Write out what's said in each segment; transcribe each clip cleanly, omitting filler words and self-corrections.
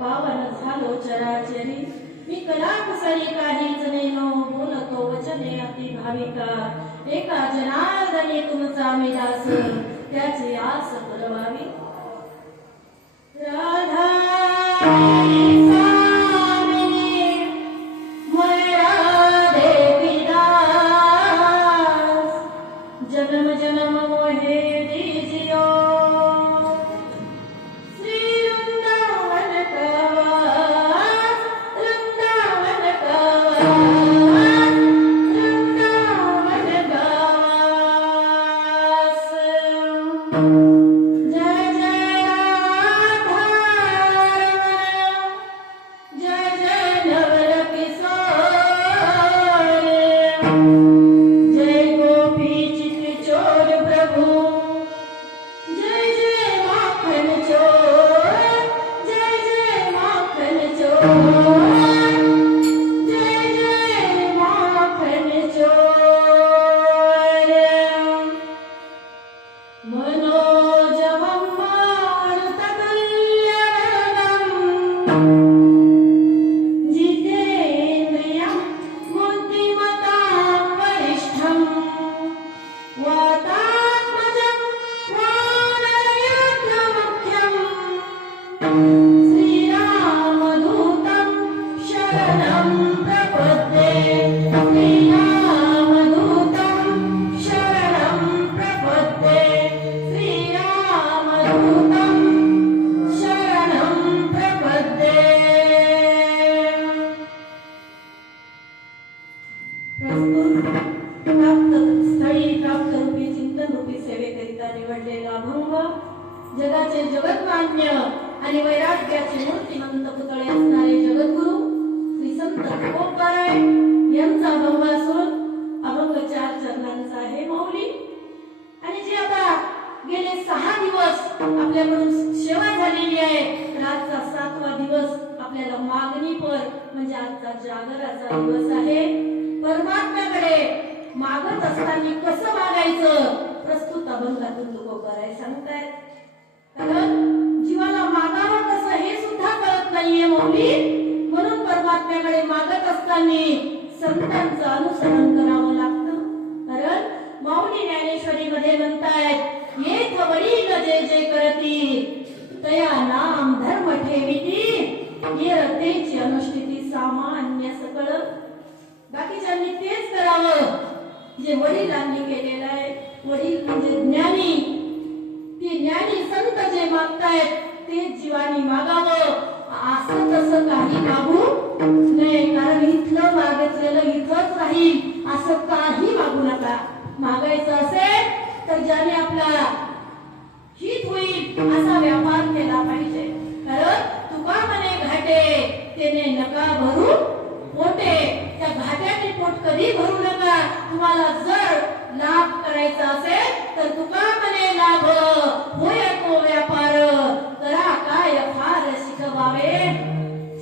पावन झालो चराचरी मी कलाकुसरी काहीच नेनो बोलतो वचने अति भाविका एका जनार्दनी तुमचा मी दास त्याची आस पुरवावी राधा जन्म जन्म मोहे दीजियो श्री वृंदावन कवास वृंदावन कवास वृंदावन कवास जय जय राधा जय जय नवल किशोर जय गोपी चोर प्रभु जय जय माखन चोर जय जय माखन चोर जय जय माखन चोर मनोजवं मारुततुल्यवेगम् जितेन्द्रियं बुद्धिमतां वरिष्ठम् वातात्मजं वानरयुद्धमुख्यं श्रीरामदूतं शरणं प्रपद्ये श्रीरामदूतं शरणं प्रपद्ये श्रीरामदूतं शरणं प्रपद्ये स्थळी प्राप्त रूपी चिंतन रूपी सेवेकरिता निवडलेला अभंग जगाचे जगतमान्य आणि वैराग्याचे मूर्तिमंत पुतळे असणारे जगद्गुरु श्री संत तुकोबाराय यांचा अभंग असून अभंग 4 चरणांचा आहे मौली आणि जे आता गेले 6 दिवस आपल्याकडून सेवा झालेली आहे तर आजचा 7वा दिवस आपल्याला मागणीपर म्हणजे आजचा जागराचा दिवस आहे परमात्म्याकडे मागत असताना कसं मागायचं प्रस्तुत अभंगातून तुकोबाराय सांगतायत कारण जीवाला मागावं कसं हे सुद्धा कळत नाहीये मौली म्हणून परमात्म्याकडे मागत असताना संतांचं अनुसरण करावं लागतं कारण मौली ज्ञानेश्वरी मध्ये म्हणतायत येथ वडील जे जे करती तया नाम धर्म ठेविती ये रतेची अनुष्ठिती सामान्य सकळ बाकीच्यांनी तेच करावं जे वडिलांनी केलेलं आहे वडील म्हणजे ज्ञानी ते ज्ञानी संत जे मागतायत ते जीवानी मागावं असं तसं काही मागू नये कारण इथलं मागितलेलं इथंच राहील असं काही मागू नका मागायचं असेल तर ज्याने आपला हित होईल असा व्यापार केला पाहिजे कारण तुका म्हणे घाटे त्याने नका भरू पोटे त्या घाट्याने पोट कधी भरू नका तुम्हाला जर लाभ करायचा असेल तर तुका म्हणे लाभ होय तो व्यापार करा काय फार शिकवावे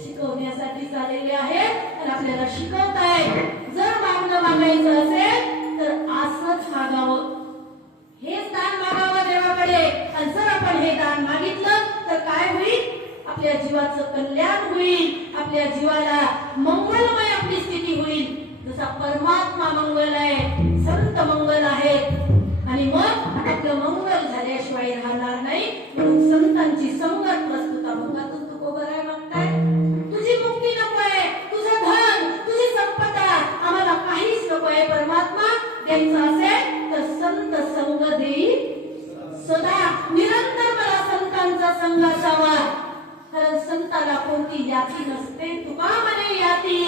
शिकवण्यासाठी चाललेले आहेत तर आपल्याला शिकवताय जर मागणं मागायचं असेल तर असंच मागावं हेच दान मागावं देवाकडे आणि जर आपण हे दान मागितलं तर काय होईल आपल्या जीवाचं कल्याण होईल आपल्या जीवाला मंगलमय आपली स्थिती होईल जसा परमात्मा मंगल आहे संत मंगल आहेत आणि मग आपलं मंगल झाल्याशिवाय राहणार नाही म्हणून संतांची संगत प्रस्तुत अभंगातून तुकोबाराय म्हणताय तुझी मुक्ती नकोय तुझं धन तुझी संपदा आम्हाला काहीच नकोय परमात्मा द्यायचं असेल तर संत संग देई सदा निरंतर मला संतांचा संग असावा कारण संताला कोणती याती नसते तुका म्हणे याती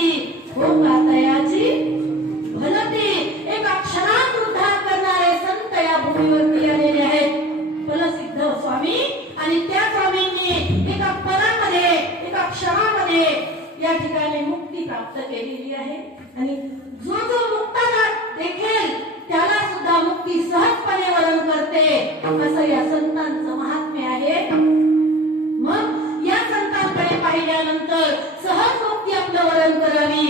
हो का तयाची भलती एका क्षणात उद्धार करणारे संत या भूमीवरती आलेले आहेत फलसिद्ध स्वामी आणि त्या स्वामींनी एका परामध्ये एका क्षणामध्ये या ठिकाणी मुक्ती प्राप्त केलेली आहे आणि जो जो मुक्ताला देखेल त्याला सुद्धा मुक्ती सहजपणे वरण करते असं या संतांचं महात्म्य आहे मग या संतांकडे पाहिल्यानंतर सहज मुक्ती आपलं वरण करावी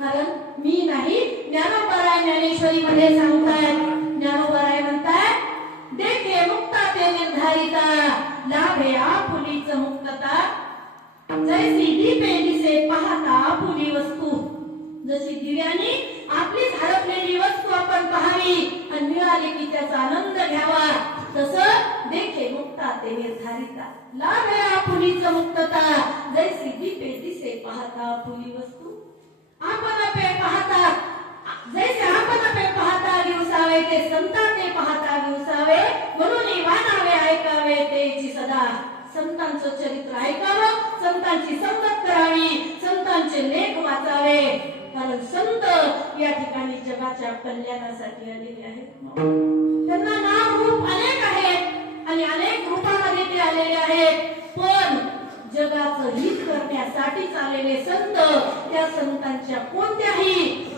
कारण मी नाही ज्ञानोबाराय ज्ञानेश्वरी मध्ये सांगतायत ज्ञानोबाराय म्हणतायत देखे मुक्ता ते निर्धारिता लाभे आपुलीच मुक्तता जय दीपे दिसे पाहता आपुली वस्तू. जशी दिव्याने आपलीच हरपलेली वस्तू आपण पाहावी आणि मिळाली की त्याचा आनंद घ्यावा, तसं देखे मुक्ता ते निर्धारिता लाभे आपुलीच मुक्तता. जैसी दीपे दिसे पाहता आपुली वस्तू. आपण पे पाहता जैसे आपण पे पाहता दिवसावे ते संता ते पाहता दिवसावे. म्हणून वानावे ऐकावे तेची सदा. संतांचं चरित्र ऐकावं, संतांची संगत करावी, संतांचे लेख वाचावे, कारण संत या ठिकाणी जगाच्या कल्याणासाठी आलेले आहेत. त्यांना नाम रूप अनेक आहेत आणि अनेक रूपामध्ये ते आलेले आहेत, पण जगाचं हित करण्यासाठीच आलेले संत त्या संतांच्या कोणत्याही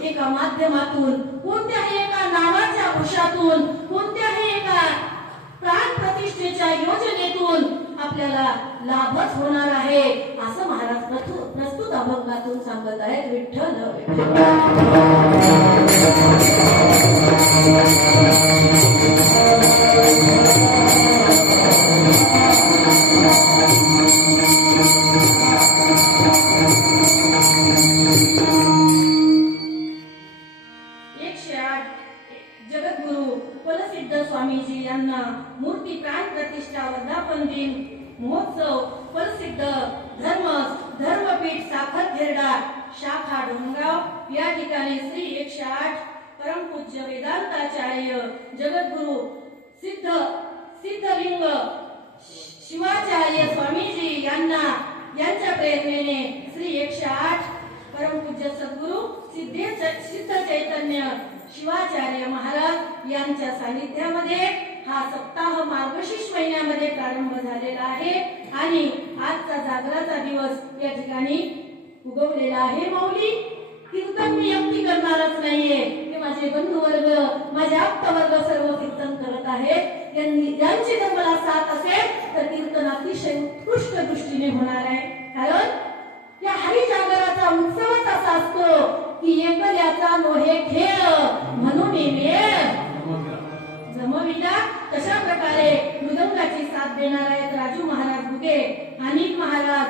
एका माध्यमातून, कोणत्याही एका नावाच्या उशातून, कोणत्याही एका प्राण प्रतिष्ठेच्या योजनेतून आपल्याला लाभच होणार आहे, असं महाराज प्रस्तुत अभंगातून सांगत आहेत. विठ्ठल जगद्गुरु कुलसिद्ध स्वामीजी यांना मूर्ती प्राण प्रतिष्ठा वर्धापन दिन महोत्सव प्रसिद्ध धर्मपीठ साखर खेरडा शाखा डोंगराव या ठिकाणी श्री 108 परमपूज्य वेदांताचार्य जगद्गुरु सिद्धलिंग शिवाचार्य स्वामीजी यांच्या प्रेरणेने श्री 108 परमपूज्य सद्गुरु सिद्ध चैतन्य शिवाचार्य महाराज यांच्या सानिध्यामध्ये हा सप्ताह मार्गशीर्ष महिन्यामध्ये प्रारंभ झालेला आहे आणि आजचा जागराचा दिवस या ठिकाणी उगवलेला आहे. माऊली, कीर्तन मी एकटी करणारच नाहीये, ते माझे बंधू वर्ग, माझे आप्त वर्ग सर्व कीर्तन करत आहेत. यांची जर मला साथ असेल तर कीर्तन अतिशय उत्कृष्ट दृष्टीने होणार आहे. कारण या हरिजागराचा उत्सवच असा असतो की एकल्याचा नोहे खेळ म्हणून वेळ जमविला. तशा प्रकारे मृदंगाची साथ देणार आहेत राजू महाराज बुगे, अनिल महाराज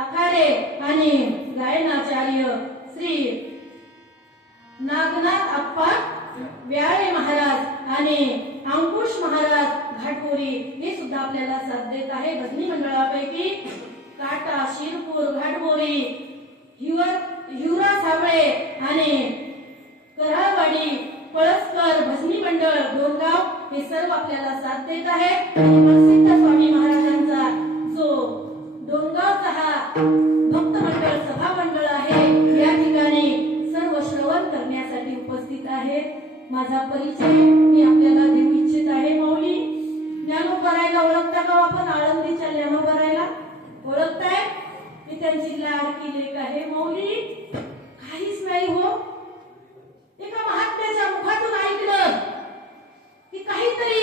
आखाडे आणि गायनाचार्य श्री नागनाथ अप्पा व्याळे महाराज आणि अंकुश महाराज घाटकोरी हे सुद्धा आपल्याला साथ देत आहे. भजनी मंडळापैकी काटा, शिरपूर, घाटकोरी, हिवरा साबळे आणि कराळवाडी, पळसकर भजनी मंडळ डोंगराव हे सर्व आपल्याला साथ देत आहेत. प्रसिद्ध स्वामी महाराजांचा जो डोंगरावचा हा भक्त मंडळ सभा मंडळ आहे या ठिकाणी सर्व श्रवण करण्यासाठी उपस्थित आहेत. माझा परिचय मी आपल्याला देऊ इच्छित आहे. माऊली, ज्ञानोबरायला ओळखता का आपण? आळंदीच्या ज्ञानोबरायला ओळखताय? मी त्यांची लाडकी लेक आहे. माऊली, काहीच नाही हो, एका महात्म्याच्या मुखातून ऐकलं की काहीतरी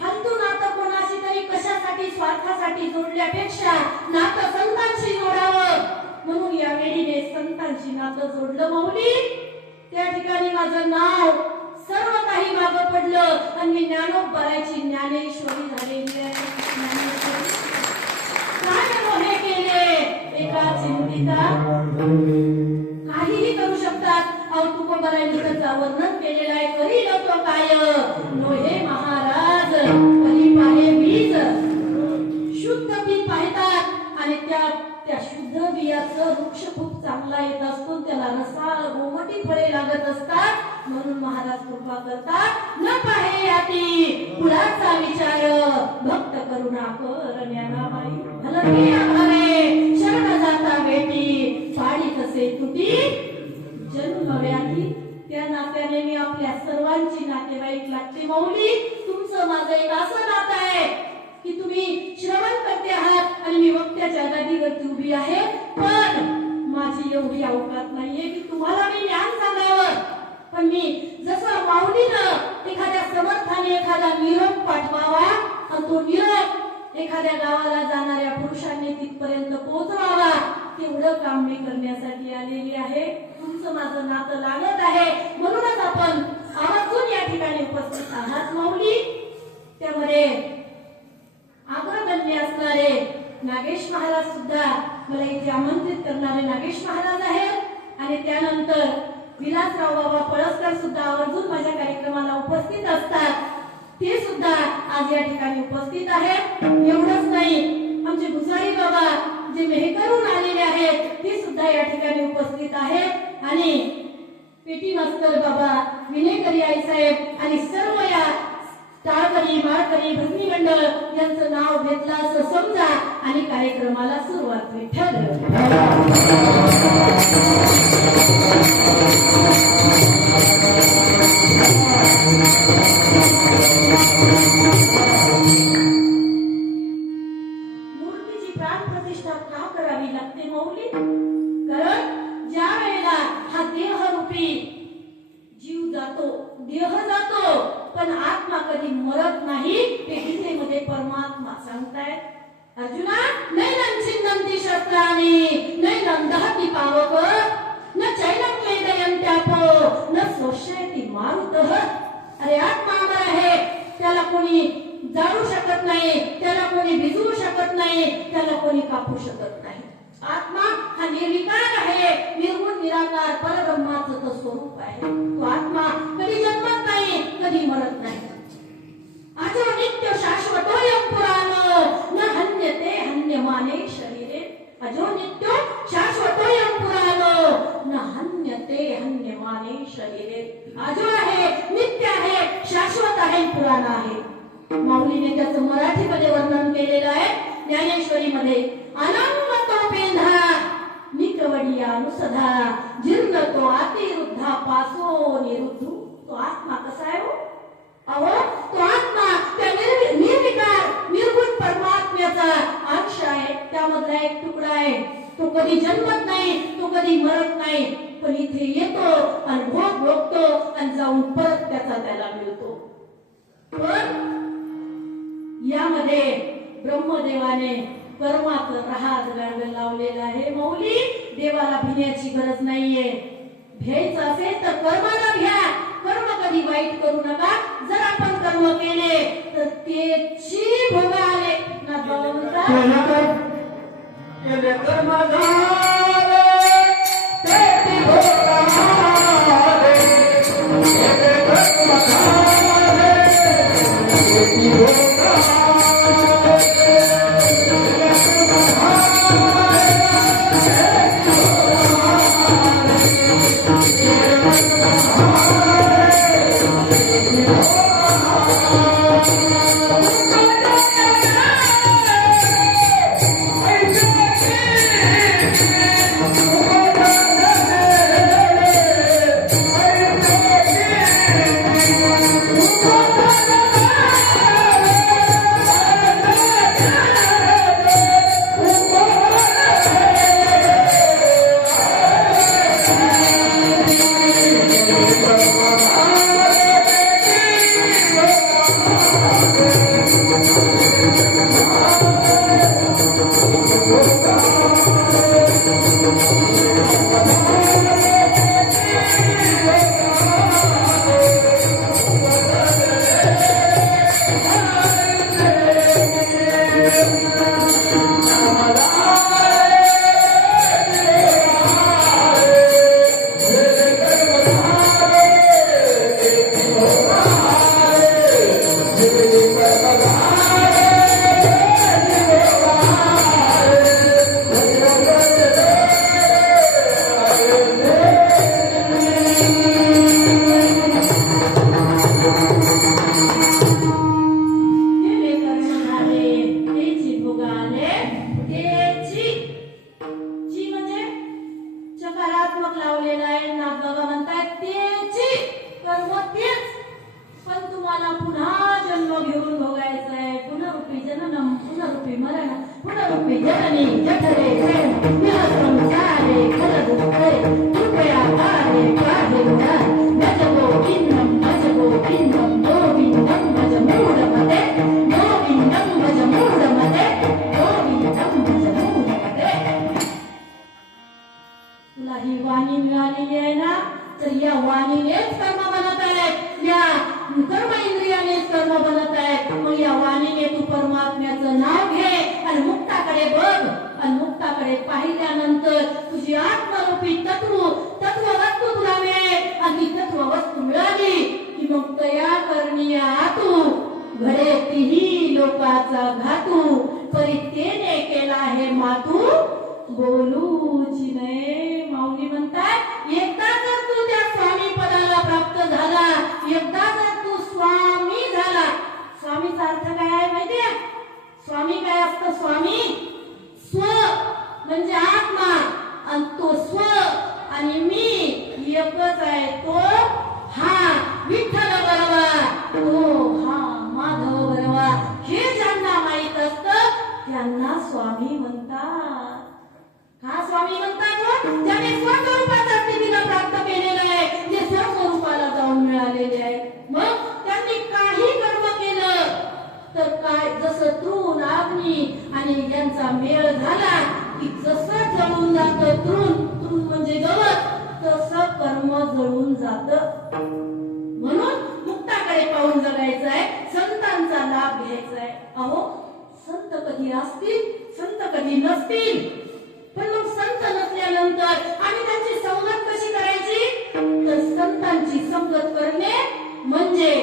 फालतू नातं कोणाशी तरी कशासाठी स्वार्थासाठी जोडल्यापेक्षा नातं संतांशी जोडावं, म्हणून या वेळीने संतांशी नातं जोडलं. माऊली, त्या ठिकाणी माझं नाव सर्व काही मागं पडलं आणि मी ज्ञानोबरायची ज्ञानेश्वरी झालेली आहे. काय केले एका चिंतिता काहीही करू शकतात. तुकोबरायांनी त्याचं वर्णन केलेलं आहे. करी तो काय नोहे महाराज करी पाहे बीज. शुद्ध बी पाहतात आणि त्या शुद्ध बियाचं वृक्ष खूप चांगला येत असतो, त्याला रसाळ गोमटी फळे लागत असतात. म्हणून महाराज कृपा करतात, न पाहे याती पुढाचा विचार भक्त करुणा कर ज्ञानाबाई. भलती आभारे शरण जाता बेटी पाडी कसे तुटी जन्म व्याधी. त्या नात्याने मी आपल्या सर्वांची नातेवाईक लागते. माऊली, तुमचं माझं एक असं नातं आहे की तुम्ही श्रवण करते आहात आणि मी वक्त्याच्या गादीवरती उभी आहे, पण माझी एवढी अवकात नाहीये की तुम्हाला मी ज्ञान सांगावं. पण मी जसं माऊलीनं एखाद्या समर्थाने एखादा निरोप पाठवावा आणि तो निरोप एखाद्या गावाला जाणाऱ्या पुरुषांनी तिथपर्यंत पोहोचवावा, तेवढं काम मी करण्यासाठी आलेली आहे. तुमचं माझं नातं लागत आहे, म्हणूनच आपण आवर्जून या ठिकाणी उपस्थित आहात. माऊली, त्यामध्ये अग्रगण्य असणारे नागेश महाराज सुद्धा मला इथे आमंत्रित करणारे नागेश महाराज आहेत आणि त्यानंतर विलासराव बाबा पळसकर सुद्धा आवर्जून माझ्या कार्यक्रमाला उपस्थित असतात. ते सुद्धा आज या ठिकाणी उपस्थित आहेत. एवढंच नाही, आमचे भुसारी बाबा जे मेहकरून आलेले आहेत ते सुद्धा या ठिकाणी उपस्थित आहेत आणि पेटी मास्तर बाबा विनेकरी आई साहेब आणि सर्व या टाळकरी माळकरी भजनी मंडळ यांचं नाव घेतलं असं समजा आणि कार्यक्रमाला सुरुवात विठ्ठल. मूर्तीची प्राण प्रतिष्ठा का करावी लागते माऊली? कारण ज्या वेळेला हा देहरूपी जीव जातो, देह जातो, पण आत्मा कधी मरत नाही. हे गीतेमध्ये परमात्मा सांगतायत. अर्जुना नैनं छिन्नन्ति शस्त्राणि नैनं दहति पावक न चैनं क्लेदयन्त्यापो न शोषयति मारुतः. अरे आत्मा अमर आहे, त्याला कोणी जाळू शकत नाही, त्याला कोणी भिजवू शकत नाही, त्याला कोणी कापू शकत नाही. आत्मा हा निर्विकार आहे, निर्गुण निराकार परब्रह्माचं तो स्वरूप आहे. तो आत्मा कधी जन्मत नाही, कधी मरत नाही. अजो नित्य शाश्वतोयं पुराण न हन्यते हन्यमाने शरीरे. अजो नित्य शाश्वतोयं पुराण न हन्यते हन्यमाने शरीरे. अजो आहे, नित्य आहे, शाश्वत आहे, पुराण आहे. माऊलीने त्याचं मराठीमध्ये वर्णन केलेलं आहे ज्ञानेश्वरीमध्ये. अनंगतो पेंधा निकवडिया अनुसधा जीर्ण तो अतिरुद्धा पासो निरुद्धू. तो आत्मा कसा आहे हो? अहो तो आत्मा त्या निर्विकार निर्गुण परमात्म्याचा अंश आहे, त्यामधला एक तुकडा आहे. तो कधी जन्मत नाही, तो कधी मरत नाही, पण इथे येतो आणि भोग भोगतो आणि जाऊन परत त्याला मिळतो. पण यामध्ये ब्रह्मदेवाने कर्माचं रहाज लावलेलं आहे. मौली देवाला भिण्याची गरज नाहीये. भ्यायचं असेल तर कर्माला भ्या. कर्म कधी वाईट करू नका. जर आपण कर्म केले तर त्याची भोग आले ना कर्म बनत आहे. मग या वाणीने तू परमात्म्याचं नाव घे आणि मुक्ताकडे मुक्ताकडे पाहिल्यानंतर तुझी आत्मरूपी तत्ववस्तू तुला मिळेल आणि तत्ववस्तू मिळाली की मग तया करणी आतू घडे तीही लोकाचा घातू परितेने केला हे मातू बोलूची नाही. माऊली म्हणतात एकदा जर तू त्या स्वामी पदाला प्राप्त झाला, एकदा जर तू स्वामी झाला. स्वामीचा अर्थ काय आहे माहितीये? स्वामी काय असतं? स्वामी स्व म्हणजे आत्मा आणि तो स्व आणि मी एकच आहे. तो हा विठ्ठल बरोवा, तो हा माधव बरोवा. हे ज्यांना माहित असतं त्यांना स्वामी म्हणतात. हा स्वामी म्हणतात ज्याने स्वस्वरूपाच्या स्थितीला प्राप्त केलेलं आहे, जे स्वस्वरूपाला जाऊन मिळालेले आहे. मग त्यांनी काही कर्म केलं तर काय, जसं तृण अग्नी आणि यांचा मेळ झाला की जसं जळून जातं तृण म्हणजे गवत, तसं कर्म जळून जातं. म्हणून मुक्ताकडे पाहून जगायचं आहे, संतांचा लाभ घ्यायचा आहे. अहो संत कधी असतील, संत कधी नसतील, पण मग संत नसल्यानंतर आणि त्यांची संगत कशी करायची? तर संतांची संगत करणे म्हणजे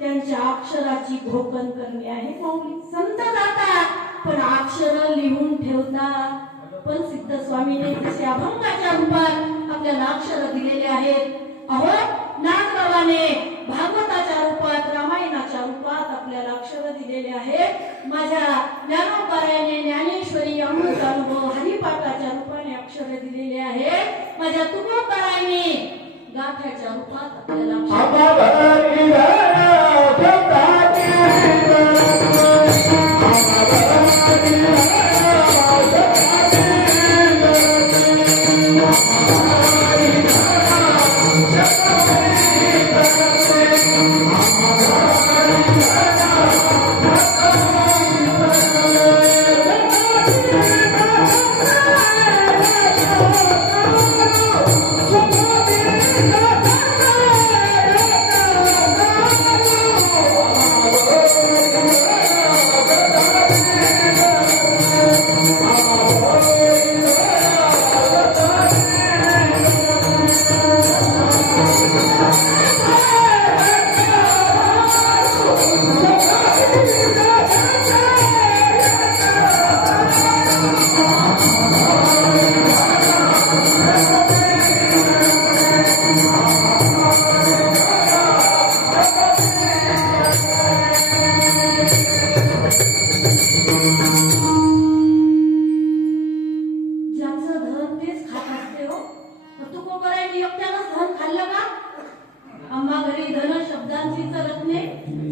त्यांच्या अक्षराची घोकन करणे आहे. माऊली संत जातात पण अक्षर लिहून ठेवतात. पण सिद्ध स्वामीने तसे अभंगाच्या रूपात आपल्याला अक्षर दिलेले आहेत. अहो नाथबाबाने भागवताच्या रूपात, रामायणाच्या रूपात आपल्याला अक्षर दिलेले आहेत. माझ्या ज्ञानोबारायाने ज्ञानेश्वरी अमृतानुभव हरिपाठाच्या रूपाने अक्षर दिलेले आहेत. माझ्या तुकोबारायाने गाथ्याच्या रूपात आपल्याला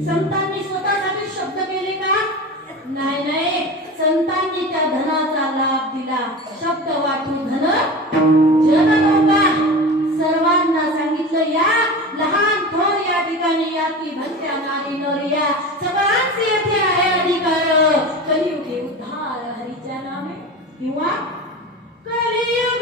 संतांनी स्वतःसाठी शब्द केले का? नाही नाही, संतांनी त्या धनाचा लाभ दिला. शब्द वाटू धन जन नौका. सर्वांना सांगितलं या लहान थोर या ठिकाणी या की भक्त्या नारी नरिया सगळ्यांचे येथे आहे अधिकार. कलियुगे उद्धार हरीच्या नामे किंवा कलियुग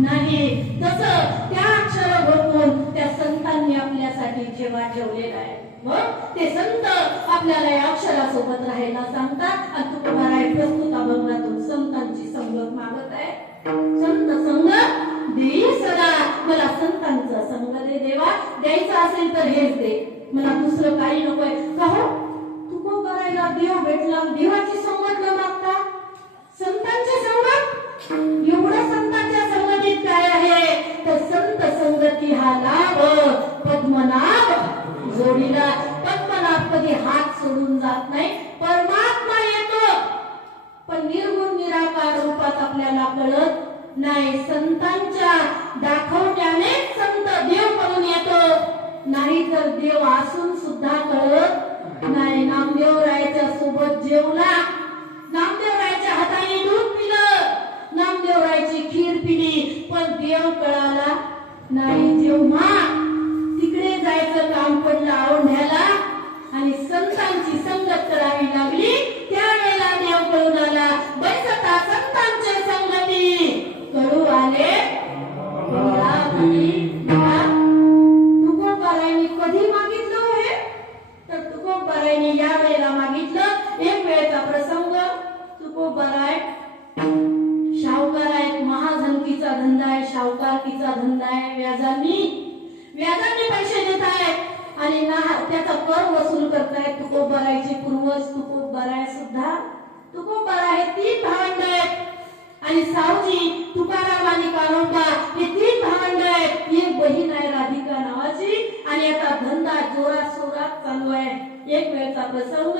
नाही, तसं त्या अक्षर बघून त्या संतांनी आपल्यासाठी जेव्हा ठेवलेला आहे, मग ते संत आपल्याला या अक्षरासोबत राहायला सांगतात. आणि तुकोबाराय प्रस्तुत अभंगातून संतांची संगत मागत आहे. संत संग देई सदा, मला संतांचा संग दे देवा. द्यायचं असेल तर हेच दे, मला दुसरं काही नकोय. का हो, तुकोबारायला देव भेटला, देवाची संगत न मागता संतांची संगत. एवढं संतांच्या संगतीत काय आहे, तर संत संगती हा लाभ पद्मनाभ जोडीला. पद्मनाभ कधी हात सोडून जात नाही. परमात्मा येतो पण निर्गुण निराकार रूपात आपल्याला कळत नाही. संतांच्या दाखवण्याने संत देव करून येतो, नाही तर देव असून सुद्धा कळत नाही. नामदेवरायाच्या सोबत जेवला, नामदेवरायाच्या हाताने दूध पिलं, नामदेवरायाची खीर पिली, पण देव कळाला नाही. जेव्हा तिकडे जायचं काम पडलं औंढ्याला आणि संतांची संगत करावी लागली, त्यावेळेला देव कळून आला. बैसता संतांचे संगती कळू आले. तुकोबारायांनी कधी मागितलं हे, तर तुकोबारायांनी या वेळेला मागितलं. एक वेळेचा प्रसंग, तुकोबाराय शाहूकार आहेत, महाजनकीचा धंदा आहे, शाहूकारकीचा धंदा आहे. व्याजांनी पैसे देत आहेत आणि त्याचा कर वसूल करतायत तुकोबारायचे पूर्वज. तुकोबाराय सुद्धा, तुकोबाराय हे 3 भावंड आहेत आणि सावजी तुकाराम आणि कानोबा हे 3 भावंड आहेत. एक बहीण आहे राधिका नावाची आणि आता धंदा जोरात सोरात चालू आहे. एक वेळचा प्रसंग,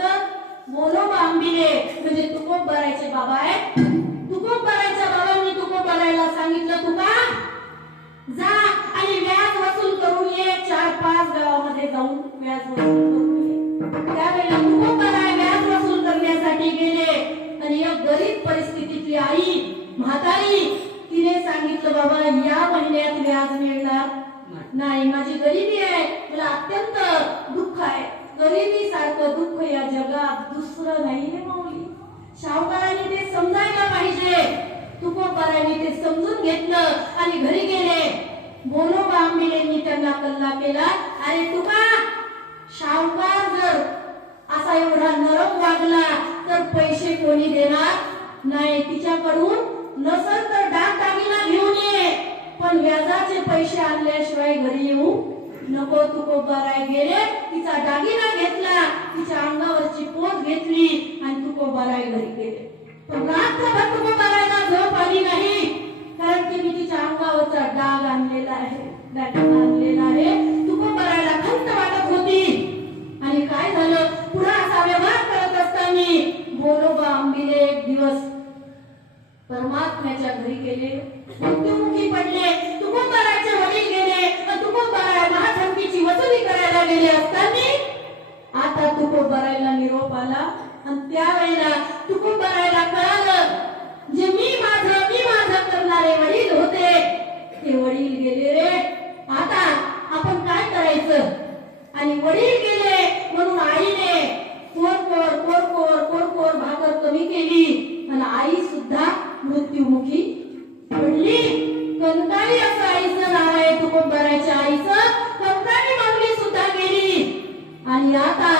मोनोबा आंबिले म्हणजे तुकोबारायचे बाबा आहेत. तुकोबारायच्या बाबांनी तुकोबारायला सांगितलं, तुका जा आणि व्याज वसूल करून ये. 4-5 गावामध्ये जाऊन व्याज वसूल करून ये. त्यावेळेला तुकोबाराय व्याज वसूल करण्यासाठी गेले आणि एक गरीब परिस्थितीतली आई म्हातारी, तिने सांगितलं, बाबा या महिन्यात व्याज मिळणार नाही, माझी गरिबी आहे, मला अत्यंत दुःख आहे. गरिबी सारखं दुःख या जगात दुसरं नाहीये माऊली. शाहूकारांनी ते समजायला पाहिजे. तुकोबारायांनी ते समजून घेतलं आणि घरी गेले. मोनोबा आंबिलेंनी त्यांना कल्ला केला, अरे तुका, शाहूकार जर असा एवढा नरम वागला तर पैसे कोणी देणार नाही. तिच्याकडून नसल तर दागदागिना घेऊन ये, पण व्याजाचे पैसे आणल्याशिवाय घरी येऊ नको. तुकोबाराय गेले, तिचा दागिना घेतला, तिच्या अंगावरची पोत घेतली आणि तुकोबाराय घरी गेले. पण रात्रभर तुकोबारायला झोप आली नाही, कारण की मी तिच्या अंगावरचा डाग आणलेला आहे, दागिना आणलेला आहे. तुकोबारायला खंत वाटत होती. आणि काय झालं, पुढे असा व्यवहार करत असताना मोनोबा आंबिले एक दिवस परमात्म्याच्या घरी गेले, मृत्युमुखी पडले. तुकोबारायचे वडील गेले, तुकोबाराय महाजनकीची वसुली करायला गेले असताना आता तुकोबारायला निरोप आला. आणि त्यावेळेला तुकोबारायला कळालं, जे मी माझं करणारे वडील होते ते वडील गेले रे, आता आपण काय करायचं. आणि वडील गेले म्हणून आईने कोर भाकर कमी केली आणि आई सुद्धा मृत्युमुखी पडली. कंटाळी असं आईचं नाव आहे तुकोबारायच्या आईचं. कंटाळी मागली सुद्धा गेली. आणि आता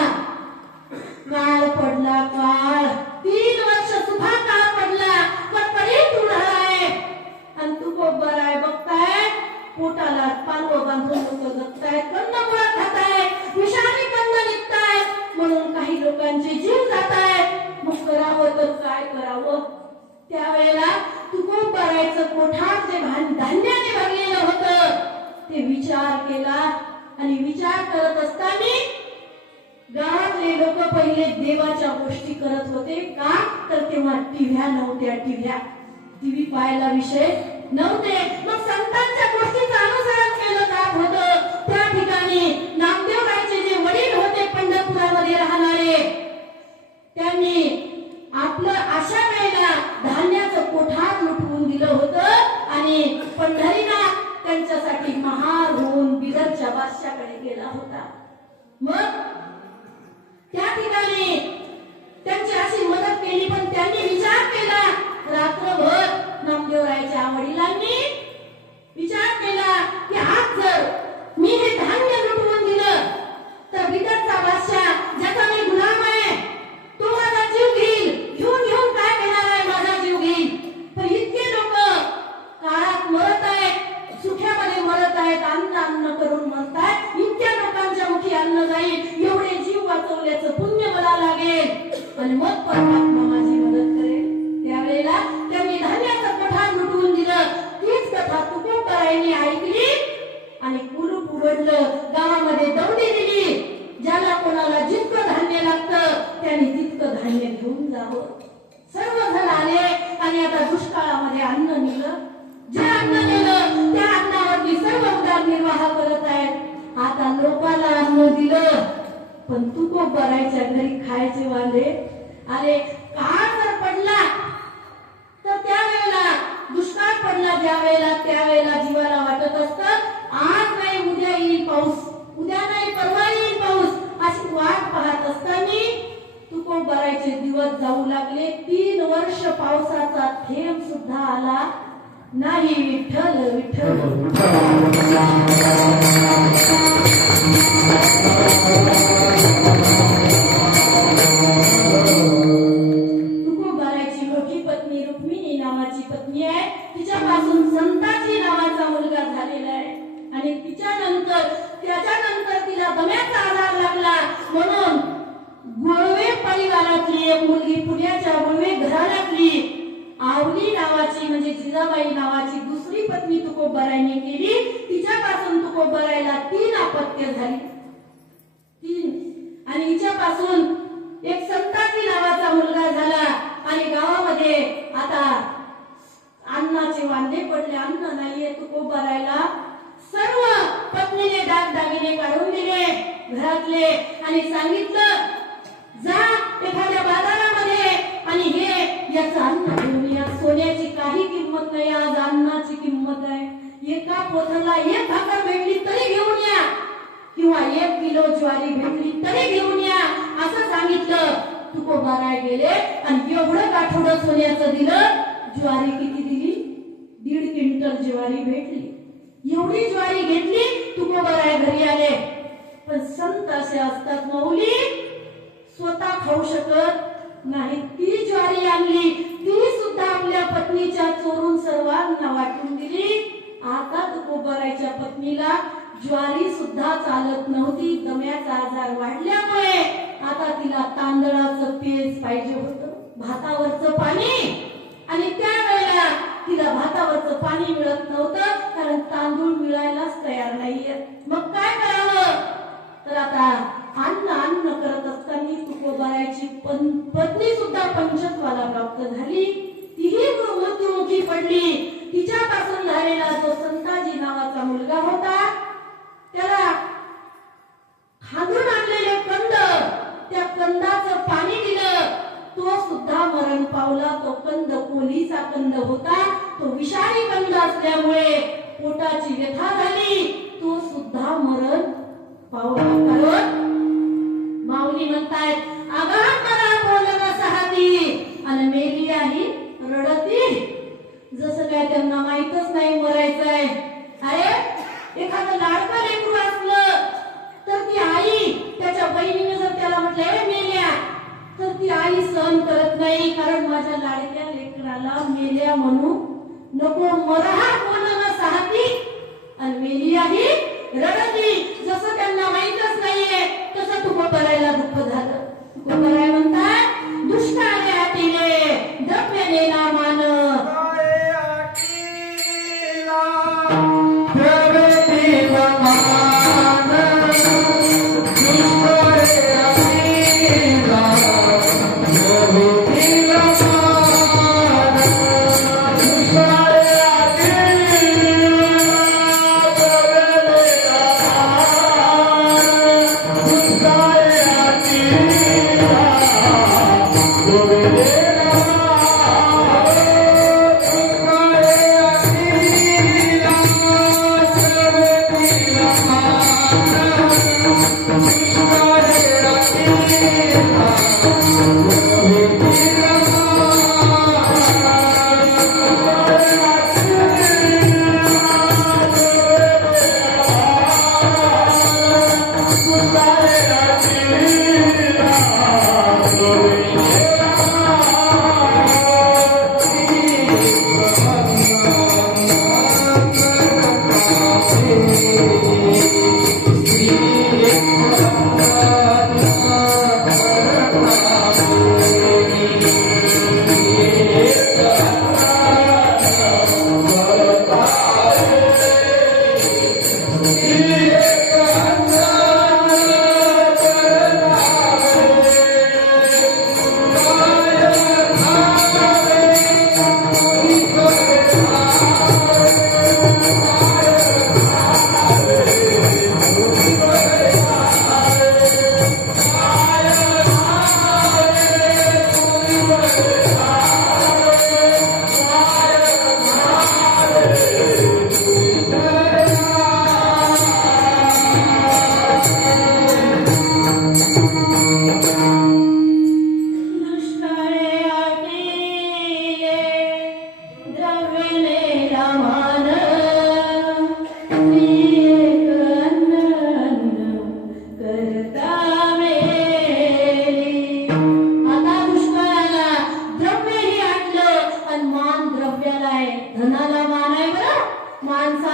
काळ पडला, काळ 3 वर्ष सुद्धा काळ पडला, पण पडीत उडाला आहे. आणि तुकोबाराय बघताय, पोटाला पालव बांधून लोक जगतायत, कंदमुळं खातायत, विषारी कंद निघतायत, म्हणून काही लोकांचे जीव जातायत. मग करावं तर काय करावं. त्यावेळेला तुकोबारायचं कोठार जे धान्याने भरलेलं होतं ते विचार केला. आणि विचार करत असताना गावातले लोक पहिले देवाच्या गोष्टी करत होते. का तर तेव्हा टीव्ह्या नव्हत्या, टीव्ही पाहायला विषय नव्हते. मग संतांच्या गोष्टीचं अनुसरण केलं जात होतं. त्या ठिकाणी नामदेवरायचे जे वडील होते पंढरपुरामध्ये राहणारे, त्यांनी आपलं अशा वेळेला धान्याचं कोठार लुटवून दिलं होतं आणि पंढरीनाथ त्यांच्यासाठी महार होऊन बिदरच्या बादशाकडे गेला होता. मग त्या ठिकाणी त्यांची अशी मदत केली, पण त्यांनी विचार केला रात्रभर नामदेवरायच्या वडिलांनी अन्न अन्न करून म्हणतात इतक्या लोकांच्या मुखी अन्न जाईल, एवढे जीव वाचवल्याचं पुण्य मला लागेल आणि मग परमात्मा माझी मदत करेल. त्यावेळेला त्यांनी धान्याचं पठाण लुटवून दिलं. तीच कथा तुकोबरायांनी ऐकली आणि कुलूप उघडलं, गावामध्ये दौडी दिली. ज्याला कोणाला जितकं धान्य लागतं त्यांनी तितकं धान्य घेऊन जावं. सर्वजण आले आणि आता दुष्काळामध्ये अन्न नेलं. जे अन्न नेलं त्या अन्नावरती सर्व उदरनिर्वाह करत आहेत. आता लोकांना अन्न दिलं पण तुकोबराच्या घरी खायचे वांदे आले. काळ जर पडला तर त्यावेळेला, दुष्काळ पडला ज्या वेळेला, त्यावेळेला जीवाला वाटत असतं आज नाही उद्या येईल पाऊस, उद्या नाही परवा येईल पाऊस, अशी वाट पाहत असताना तुकोबराचे दिवस जाऊ लागले. 3 वर्ष पावसाचा थेंब सुद्धा आला नाही. विठ्ठल विठ्ठल तुकोबराची मोठी पत्नी रुक्मिणी नावाची पत्नी आहे. तिच्यापासून संताजी नावाचा मुलगा झालेला आहे आणि त्याच्यानंतर तिला दम्याचा आजार लागला. म्हणून गुळवे परिवारातली एक मुलगी, पुण्याच्या गुळवे घराण्यातली आवली नावाची म्हणजे जिजाबाई नावाची दुसरी पत्नी तुकोबरायांनी केली. तिच्यापासून तुकोबरायला 3 अपत्य झाली. 3 आणि हिच्यापासून एक संताजी नावाचा मुलगा झाला. आणि गावामध्ये आता अन्नाचे वांदे पडले, अन्न नाहीये तुकोबरायला. सर्व पत्नीने दागदागिने काढून दिले घरातले आणि सांगितलं जा एखाद्या बाजारामध्ये आणि हे याचं अन्न घेऊन या. सोन्याची काही किंमत नाही, आज अन्नाची किंमत आहे. एका पोथाला 1 भाकर भेटली तरी घेऊन या किंवा 1 किलो ज्वारी भेटली तरी घेऊन या असं सांगितलं. तुकोबराय गेले आणि एवढं गाठोडं सोन्याचं दिलं. ज्वारी किती दिली? 1.5 क्विंटल ज्वारी भेटली. एवढी ज्वारी घेतली. तुकोबराय घरी आले. पण संत असे असतात माऊली, स्वतः खाऊ शकत नाही. ती ज्वारी आणली, ती सुद्धा आपल्या पत्नीच्या चोरून सर्वांना वाटून दिली. आता तुकोबरायच्या पत्नीला ज्वारी सुद्धा चालत नव्हती. दम्याचा आजार वाढल्यामुळे आता तिला तांदळाचं पेज पाहिजे होतं, भातावरचं पाणी. आणि त्यावेळेला तिला भातावरचं पाणी मिळत नव्हतं कारण तांदूळ मिळायलाच तयार नाहीये. मग काय करावं? तर आता अन्न करत असताना तुकोबरायची पत्नी सुद्धा पंचत्वाला प्राप्त झाली. तीही मृत्युमुखी पडली. तिच्यापासून झालेला जो संताजी नावाचा मुलगा होता त्याला खांदून आणलेले कंद, त्या कंदाचं पाणी दिलं, तो सुद्धा मरण पावला. तो कंद कोलीचा कंद होता, तो विषारी कंद असल्यामुळे पोटाची व्यथा झाली, तो सुद्धा मरण पावला. कारण माऊली म्हणतायत आगांतरा बोलणं सहाती आणि मेली आहे रडती. जसं काय त्यांना माहीतच नाही मरायचंय. अरे एखादं लाडकं लेकरू असलं तर ती आई, त्याच्या बहिणीने जर त्याला म्हटलं मेल्या, तर ती आई सहन करत नाही. कारण माझ्या लाडक्या लेकराला मेल्या म्हणू नको. मरहा बोलणं सहाती आणि मेली आहे रडती. जसं त्यांना माहीतच नाहीये तसं तुकोबरायला दुःख झालं. तुकोबराय म्हणतात दुष्काळे आटिले द्रव्याने नामान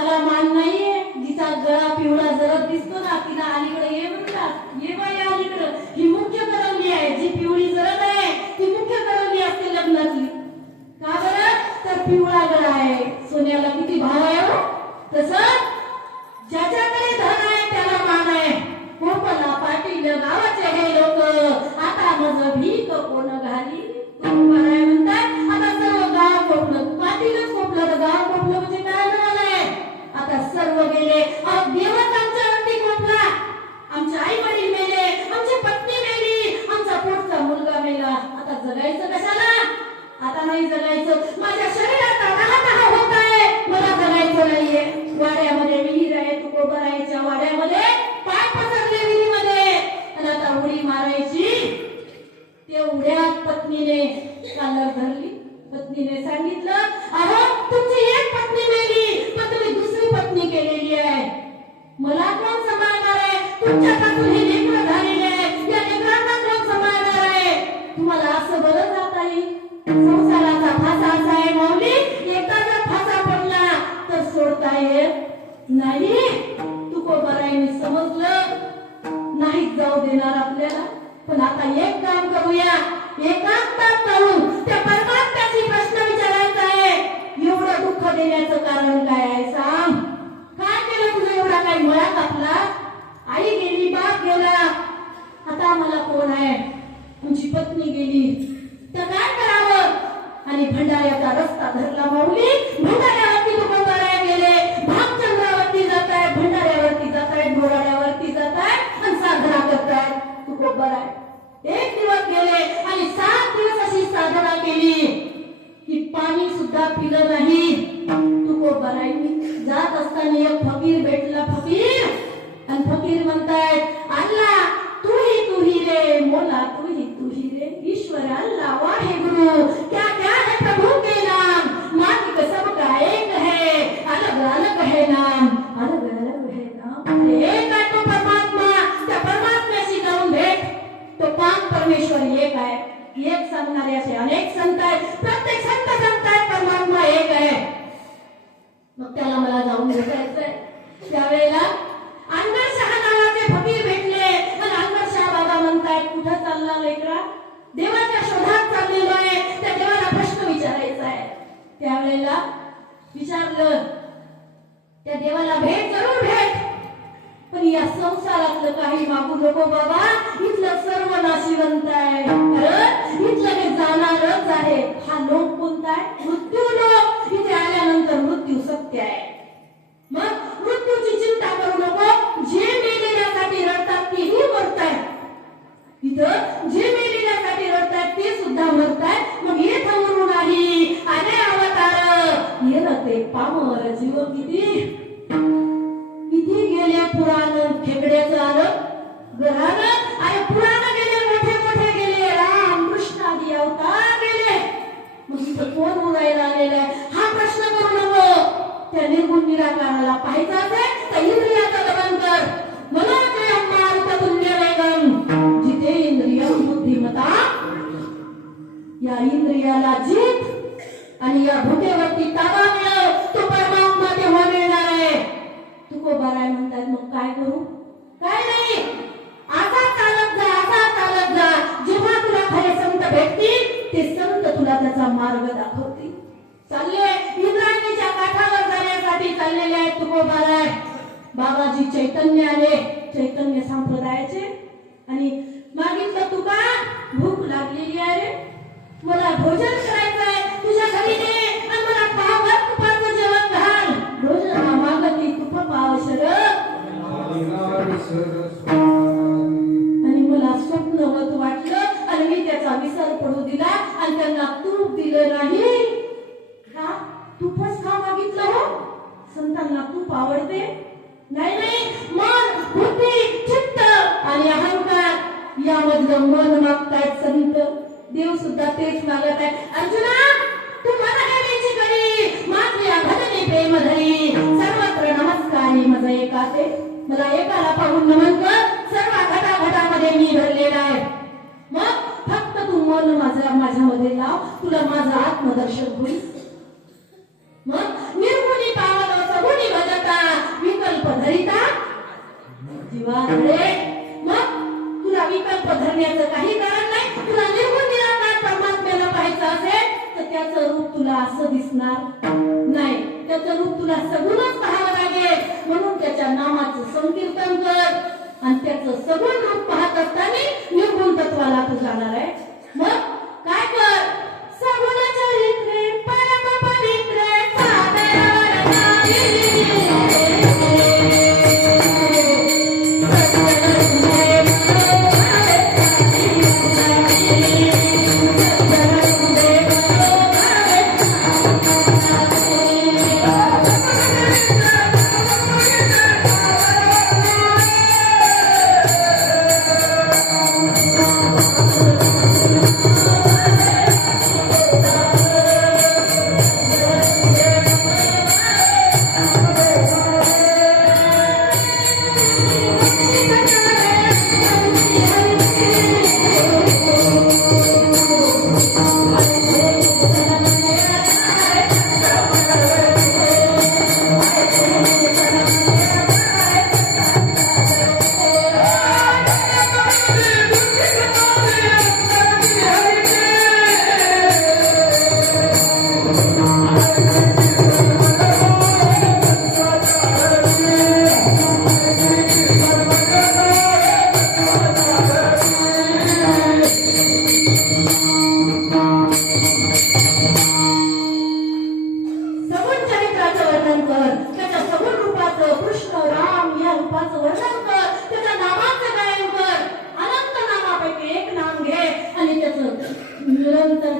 ज्याला मान नाहीये, जिचा गळा पिवळा जरद दिसतो ना, तिला अलीकडे ये म्हणतात. ये बाई अलीकडे. ही मुख्य करवली आहे. जी पिवळी जरद आहे ती मुख्य करवली असते लग्नातली. का बरं? तर पिवळा गळा आहे. सोन्याला किती भाव आहे हो. तसं ज्याच्याकडे धन आहे त्याला मान आहे. कोपला पाटील गावाचे हे लोक, आता मज भीक कोण घाली. तुकाराय म्हणतात आता सर्व गाव कोपलं. पाटीलच कोपलं तर गाव कोपलं म्हणजे काय झालंय? आता सर्व गेले. देवच आमच्यावरती कोपला. आमचे आई वडील मेले, आमची पत्नी मेली, आमचा पोटचा मुलगा मेला. आता जगायचं कशाला? आता नाही जगायचं. माझ्या शरीराचा रहा होत आहे, मला जगायचं नाहीये. वाड्यामध्ये विहीर आहे, तुकोबरायच्या वाड्यामध्ये पाय पसरले विहिरीमध्ये, आणि आता उडी मारायची. ते उड्यात पत्नीने कालर धरली. पत्नीने सांगितलं, अहो तुमची एक पत्नी मेली, पण तुम्ही दुसरी पत्नी केलेली आहे. मला कोण सांभाळणार आहे? तुमच्यापासून हे लेकरं झालेले आहे, या लेकरांना कोण सांभाळणार आहे? तुम्हाला असं बरं जाता येईल. संसाराचा फासा असा आहे माऊली, एकदा जर फासा पडला तर सोडता येत नाही. तुकोबरायांनी समजलं, नाहीच जाऊ देणार आपल्याला. पण आता एक काम करूया, एकांतात जाऊन त्या परमात्म्याशी प्रश्न विचारायचा आहे. एवढं दुःख देण्याचं कारण काय आहे सांग? काय केलं तुझं? एवढा काही मळा कापला? आई गेली, बाप गेला, आता मला कोण आहे? तुमची पत्नी गेली, तर काय करावं? आणि भंडाऱ्याचा रस्ता धरला माऊली. भंडाऱ्यावरती तुकोबराय गेले. भागचंद्रावरती जात आहे, भंडाऱ्यावरती जात आहे, घोडाऱ्यावरती जात आहे, आणि साधना करताय तुकोबराय. एक दिवस गेले आणि 7 दिवस अशी साधना केली की पाणी सुद्धा पिलं नाही. तुकोबरायांनी जात असताना एक फकीर भेटला. फकीर आणि फकीर म्हणतायत, अल्लाह तू ही रे, मोला तू ही रे, ईश्वर अल्लाह वाहे गुरु, क्या क्या है प्रभु के नाम, मालिक सबका एक है, अलग अलग है नाम, अलग अलग है नाम. एक आहे तो परमात्मा. त्या परमात्म्याशी जाऊन भेट. तो पाक परमेश्वर एक आहे. एक सांगणारे असे अनेक संत आहेत. प्रत्येक संत सांगतायत परमात्मा एक आहे. मग त्याला मला जाऊन भेटायचंय. त्यावेळेला अनवर शहा नावाचे फकीर भेटले. आणि अनवर शहा बाबा म्हणतायत, कुठं चालला लेकरा? देवाच्या शोधात चाललेलो आहे. त्या देवाला प्रश्न विचारायचा आहे. त्यावेळेला विचारलं, त्या देवाला भेट, जरूर भेट, पण या संसारातलं काही मागू नको बाबा. इथलं सर्व नाशिवंत आहे. इथलं हे जाणारच आहे. हा लोक कोणता आहे? मृत्यू लोक. इथे आल्यानंतर मृत्यू सत्य आहे. मग मृत्यूची चिंता करू नको. जे मेलेल्यासाठी रडतात तेही मरतायत. इथं जे मेलेल्यासाठी रडतात ते सुद्धा मरतायत. मग हे थांबू नाही. अरे अवतार ये ना ते पामर जीव किती गेले. पुराण खेकड्याचं आलं घरानं. अरे पुराण गेले, मोठे मोठे गेले. राम कृष्ण आदी अवतार गेले. मग इथं कोण उरायला आलेला आहे? हा प्रश्न करू नको. त्या निर्गुण निराकाराला पाहायचा असेल तर इंद्रियाचा दमन कर. मनोजयं मारुततुल्यवेगं जितेंद्रियं बुद्धिमता. या इंद्रियाला जीत आणि या भूतेवरती ताबा मिळव. तो परमात्मा तेव्हा मिळणार आहे. तुकोबराय म्हणतात, मग काय करू? काय नाही, असा चालत जा, असा चालत जा. जेव्हा तुला खरे संत भेटतील ते संत तुला त्याचा मार्ग दाखवतील. चालले इंद्रायणीच्या काठावर जाण्यासाठी चाललेले आहेत तुकोबराय. बाबाजी चैतन्य आले, चैतन्य संप्रदायाचे, आणि मागितलं, तुका भूक लागलेली आहे रे, मला भोजन करायचं आहे, तुझ्या घरी ये आणि मला पावभर तुपाचं जेवण घाल. भोजन मागती तुप पावशर. आणि मला स्वप्नवत वाटलं आणि मी त्याचा विसर पडू दिला आणि त्यांना तूप दिलं नाही. का तूपच का मागितलं हो? संतांना तूप आवडते? नाही नाही, मन, बुद्धी, चित्त आणि अहंकार यामधलं मन मागतायत संत. देव सुद्धा तेच मागत आहे. अर्जुना तू मला हेची करी, माझ्या भजनी प्रेम धरी, सर्वत्र नमस्कारी मज एकाते. मला एकाला पाहून नमन कर. सर्व घटाघटामध्ये मी भरलेला आहे. मग फक्त तू मन माझ्यामध्ये लाव, तुला माझं आत्मदर्शन होईल. मग निर्गुणी पावन सगुणी भजत जीवाकडे. मग तुला विकल्प धरण्याचं काही कारण नाही. तुला निर्गुण निराकार परमात्म्याला पाहायचं असेल तर त्याचं रूप तुला असं दिसणार नाही. त्याचं रूप तुला सगुणच पाहावं लागेल. म्हणून त्याच्या नामाचं संकीर्तन कर आणि त्याचं सगुण रूप पाहत असताना निर्गुण तत्वाला तू जाणार आहे. मग काय कर, सगुण चरित्रे परम पवित्रे सादर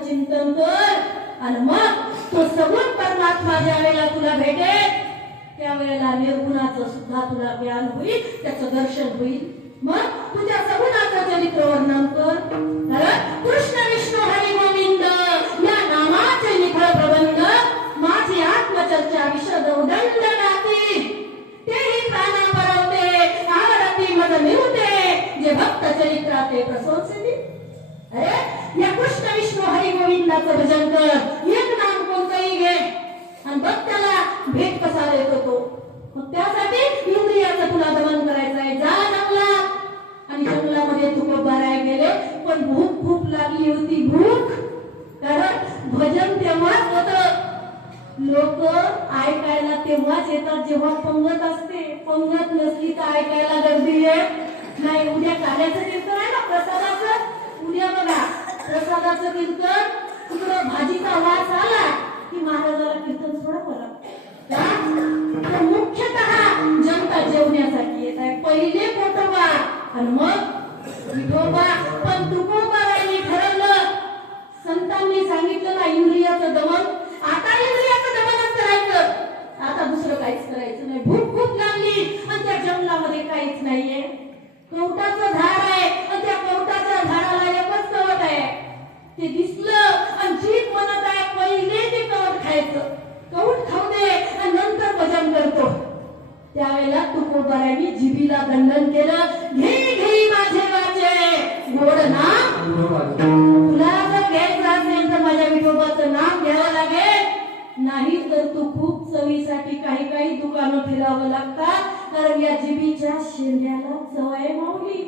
चिंतन कर आणि मग तो सगुण परमात्मा ज्या वेळेला तुला भेटेल त्यावेळेला निर्गुणाचं सुद्धा तुला ज्ञान होईल, त्याचं दर्शन होईल. मग तुझ्या सगुणाचं चरित्र वर्णन कर. कृष्ण विष्णू हरी गोविंद या नामाचे निखळ प्रबंध माझी आत्मचर्चा विशद उदंड नाती तेही प्राणा परवते आवडती मद मिळते जे भक्त चरित्राते प्रशंसिती. अरे या कृष्ण विष्णू हरी गोविंदाचं भजन कर. एक नाम कोणतंही घे आणि बघ त्याला भेट कसा देतो तो. मग त्यासाठी इंद्रियाचं तुला दमन करायचं आहे. जा जंगलात आणि जंगलामध्ये तुकोबाराय गेले पण भूक खूप लागली होती. भूक कारण भजन तेव्हाच होत. लोक ऐकायला तेव्हाच येतात जेव्हा पंगत असते. पंगत नसली तर ऐकायला गर्दी येत नाही. उद्या कार्याचं कीर्तन आहे ना प्रसादाचं. उद्या बघा प्रसादाचं कीर्तन तिकडं भाजीचा वास आला की महाराजाला कीर्तन सोडावं लागतं. मुख्यतः जनता जेवण्यासाठी येत आहे. पहिले पोटोबा आणि मग विठोबा. पण तुकोबारायांनी ठरवलं, संतांनी सांगितलं ना इंद्रियाचं दमन. आता इंद्रियाचं दमनच करायचं, आता दुसरं काहीच करायचं नाही. भूक खूप लागली आणि त्या जंगलामध्ये काहीच नाहीये. कवटाचं झाड आहे आणि त्या कवटाच्या झाडाला एकच कवट आहे. ते दिसलं आणि जीभ म्हणत आहे पहिले ते कवट खायचं. कवट खाऊ दे आणि नंतर भजन करतो. त्यावेळेला तुकोबारायांनी जिभीला दंडन केलं. घे घे माझे वाचे गोड नाम. तुला जर घ्यायचं असेल तर माझ्या विठोबाचं नाम घ्यावं लागेल. नाही तर तू खूप चवीसाठी काही काही दुकानं फिरावं लागतात. कारण या जिभीच्या शेंड्याला चव आहे माऊली.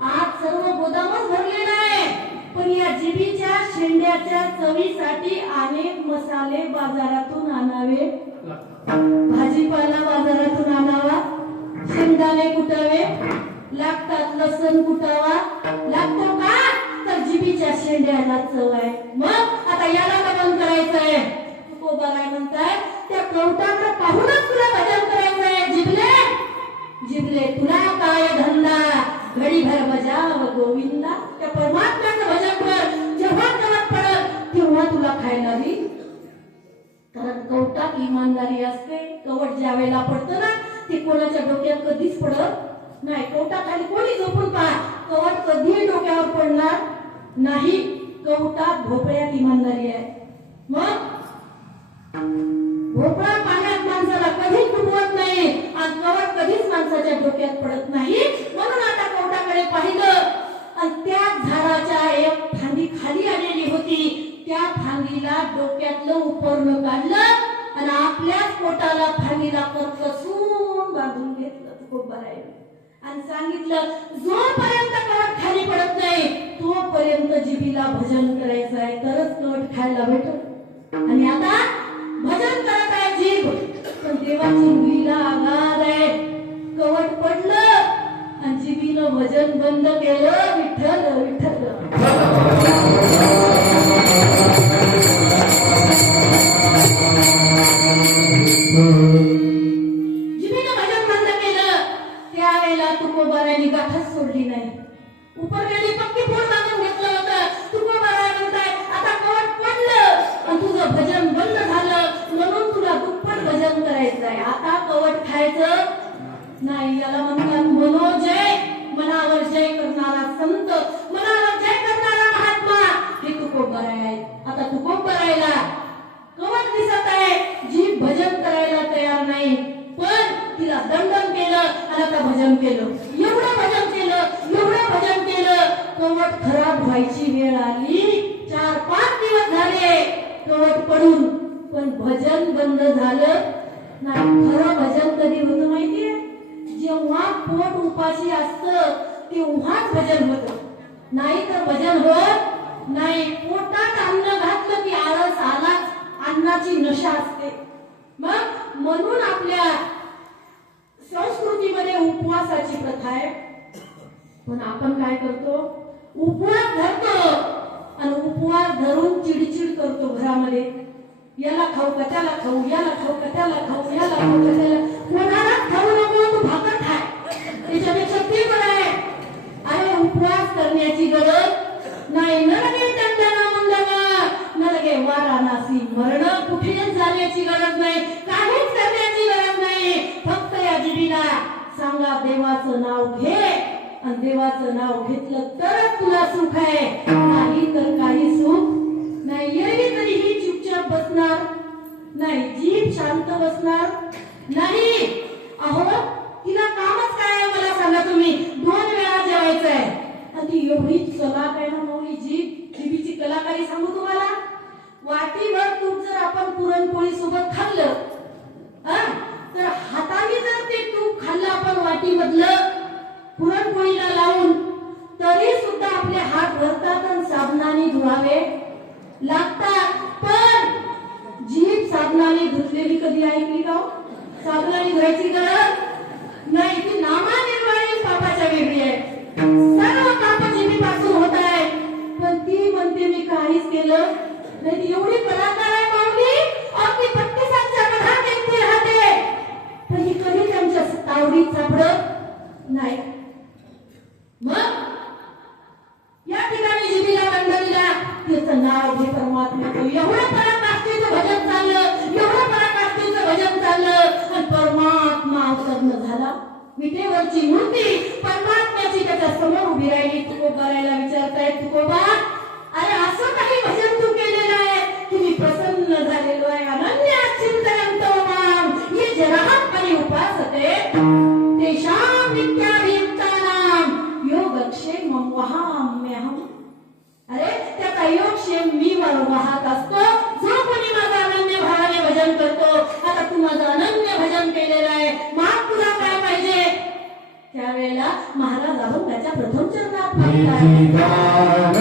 आज सर्व गोदामच भरलेलं आहे पण या जिभीच्या शेंड्याच्या चवीसाठी अनेक मसाले बाजारातून आणावे. भाजीपाला बाजारातून आणावा. शेंगदाणे कुटावे लागतात. लसण कुटावा लागतो का तर जिभीच्या शेंड्याला चव आहे. मग आता याला दमन करायचं आहे. तुकोबाराय म्हणताय त्या कवटाकडे पाहूनच तुला भजन करायचं आहे. जिबले तुला काय धंदा घडीभर बजाव गोविंदा. त्या परमात्म्याचं भजन कर. जेव्हा कवट पडत तेव्हा तुला खायला देईल. कारण कवटात इमानदारी असते. कवट ज्या वेळेला पडतं ना ते कोणाच्या डोक्यात कधीच पडत नाही. कवटाखाली कोणी झोपून पहा, कवट कधीही डोक्यावर पडणार नाही. कवटात भोपळ्यात इमानदारी आहे. मग भोपळा पाण्यात माणसाला कधीच डुबवत नाही आणि कवट कधीच माणसाच्या डोक्यात पडत नाही. म्हणून आता कवटाकडे पाहिलं आणि त्या झाडाच्या एक फांदी खाली आलेली होती. त्या फांदीला डोक्यातलं उपरणं काढलं आणि आपल्याच पोटाला फांदीला कसून बांधून घेतलं तुकोबारायांनी आणि सांगितलं जोपर्यंत कवट खाली पडत नाही तोपर्यंत जिभीला भजन करायचं आहे तरच कवट खायला भेटत. आणि आता भजन करत आहे जीभ पण देवाची लीला आगाध आहे. कवट पडलं आणि जिभीनं भजन बंद केलं विठ्ठल विठ्ठल. जिभीनं भजन बंद केलं त्यावेळेला तुकोबारायांनी गाठच सोडली नाही. उपरवेळी पक्की पोट बांधून घेतलं होतं. तुकोबाराय म्हणताय आता कवट पडलं आणि तुझं भजन बंद झालं म्हणून तुला दुप्पट भजन करायचं आहे. आता कवट खायचं नाही. याला म्हणतात मनोजय. मनावर जय करणारा संत मनावर जय करणारा महात्मा हे तुकोबाराय आहेत. आता तुकोबारायला कवट दिसत आहे जीभ भजन करायला तयार नाही पण तिला दंडन केलं आणि आता भजन केलं. एवढं भजन केलं एवढं भजन केलं कवट खराब व्हायची वेळ आली. 4-5 दिवस झाले कवट पडून पण भजन बंद झालं नाही. खरं भजन कधी होतं माहितीये जेव्हा पोट उपाशी असतं तेव्हाच भजन होतं नाही तर भजन होत नाही. पोटात अन्न घातलं की आळस आलाच. अन्नाची नशा असते. मग म्हणून आपल्या संस्कृतीमध्ये उपवासाची प्रथा आहे. पण आपण काय करतो उपवास धरतो आणि उपवास धरून चिडचिड करतो घरामध्ये. याला खाऊ का त्याला खाऊ याला खाऊ का त्याला खाऊ याला खाऊ का त्याला. कोणाला खाऊ नको तू भाकर खाय त्याच्यापेक्षा ते बरं आहे. अरे उपवास करण्याची गरज नाही. न लगे त्यांना मंदन न लगे वाराणसी मरण कुठेच जाण्याची गरज नाही. काहीच करण्याची गरज नाही. फक्त या जिभीला सांगा देवाचं नाव घे आणि देवाचं नाव घेतलं तरच तुला सुख आहे नाही तर काही सुख नाही. एरवी तरीही चुपचाप बसणार नाही. जीभ शांत बसणार नाही. अहो तिला कामच काय आहे मला सांगा तुम्ही. 2 वेळा जेवायचं आहे आणि ती एवढी चलाक आहे ना माऊली जीभ. जिभीची कलाकारी सांगू तुम्हाला. वाटीभर तूप जर आपण पुरणपोळी सोबत खाल्लं तर हाताने जर ते तूप खाल्लं आपण वाटीमधलं पुरणपोळीला लावून तरी सुद्धा आपले हात भरतात आणि साबणाने धुवावे लागतात. पण जीभ साबणाने धुतलेली कधी ऐकली का? साबणाने धुवायची गरज नाही. ती नामानिर्वाणी पापाच्या वेगळी आहे. सर्व पाप जिभीपासून होत आहे पण ती म्हणते मी काहीच केलं नाही. एवढी कलाकार आहे माऊली. अगदी 32च्या मधात एकटी राहते पण ही कधी त्यांच्या तावडीत सापडत नाही. मग या ठिकाणी जिभीला दंड दिला. त्याचं नाव घे परमात्म्याचं. एवढं पराकाष्ठेचं भजन चाललं एवढं पराकाष्ठेचं भजन चाललं आणि परमात्मा अवतरण झाला. विटेवरची मूर्ती परमात्म्याची त्याच्या समोर उभी राहिली. तुकोबारायला विचारताय तुकोबा अरे असं काही भजन तू केलेलं आहे की मी प्रसन्न झालेलो आहे. अनन्य चिंतयन्तो मां ये जनाः परिउपासते तेषां नित्याभियुक्तानां योगक्षेमं वहाम्यहम्. अरे त्याचा योगक्षेम मी वाहत असतो जो कोणी माझं अनन्य भावाने भजन करतो. आता तू माझं अनन्य भजन केलेलं आहे मग तुला काय पाहिजे. त्यावेळेला महाराज अभंगाच्या प्रथम चरणात म्हणतात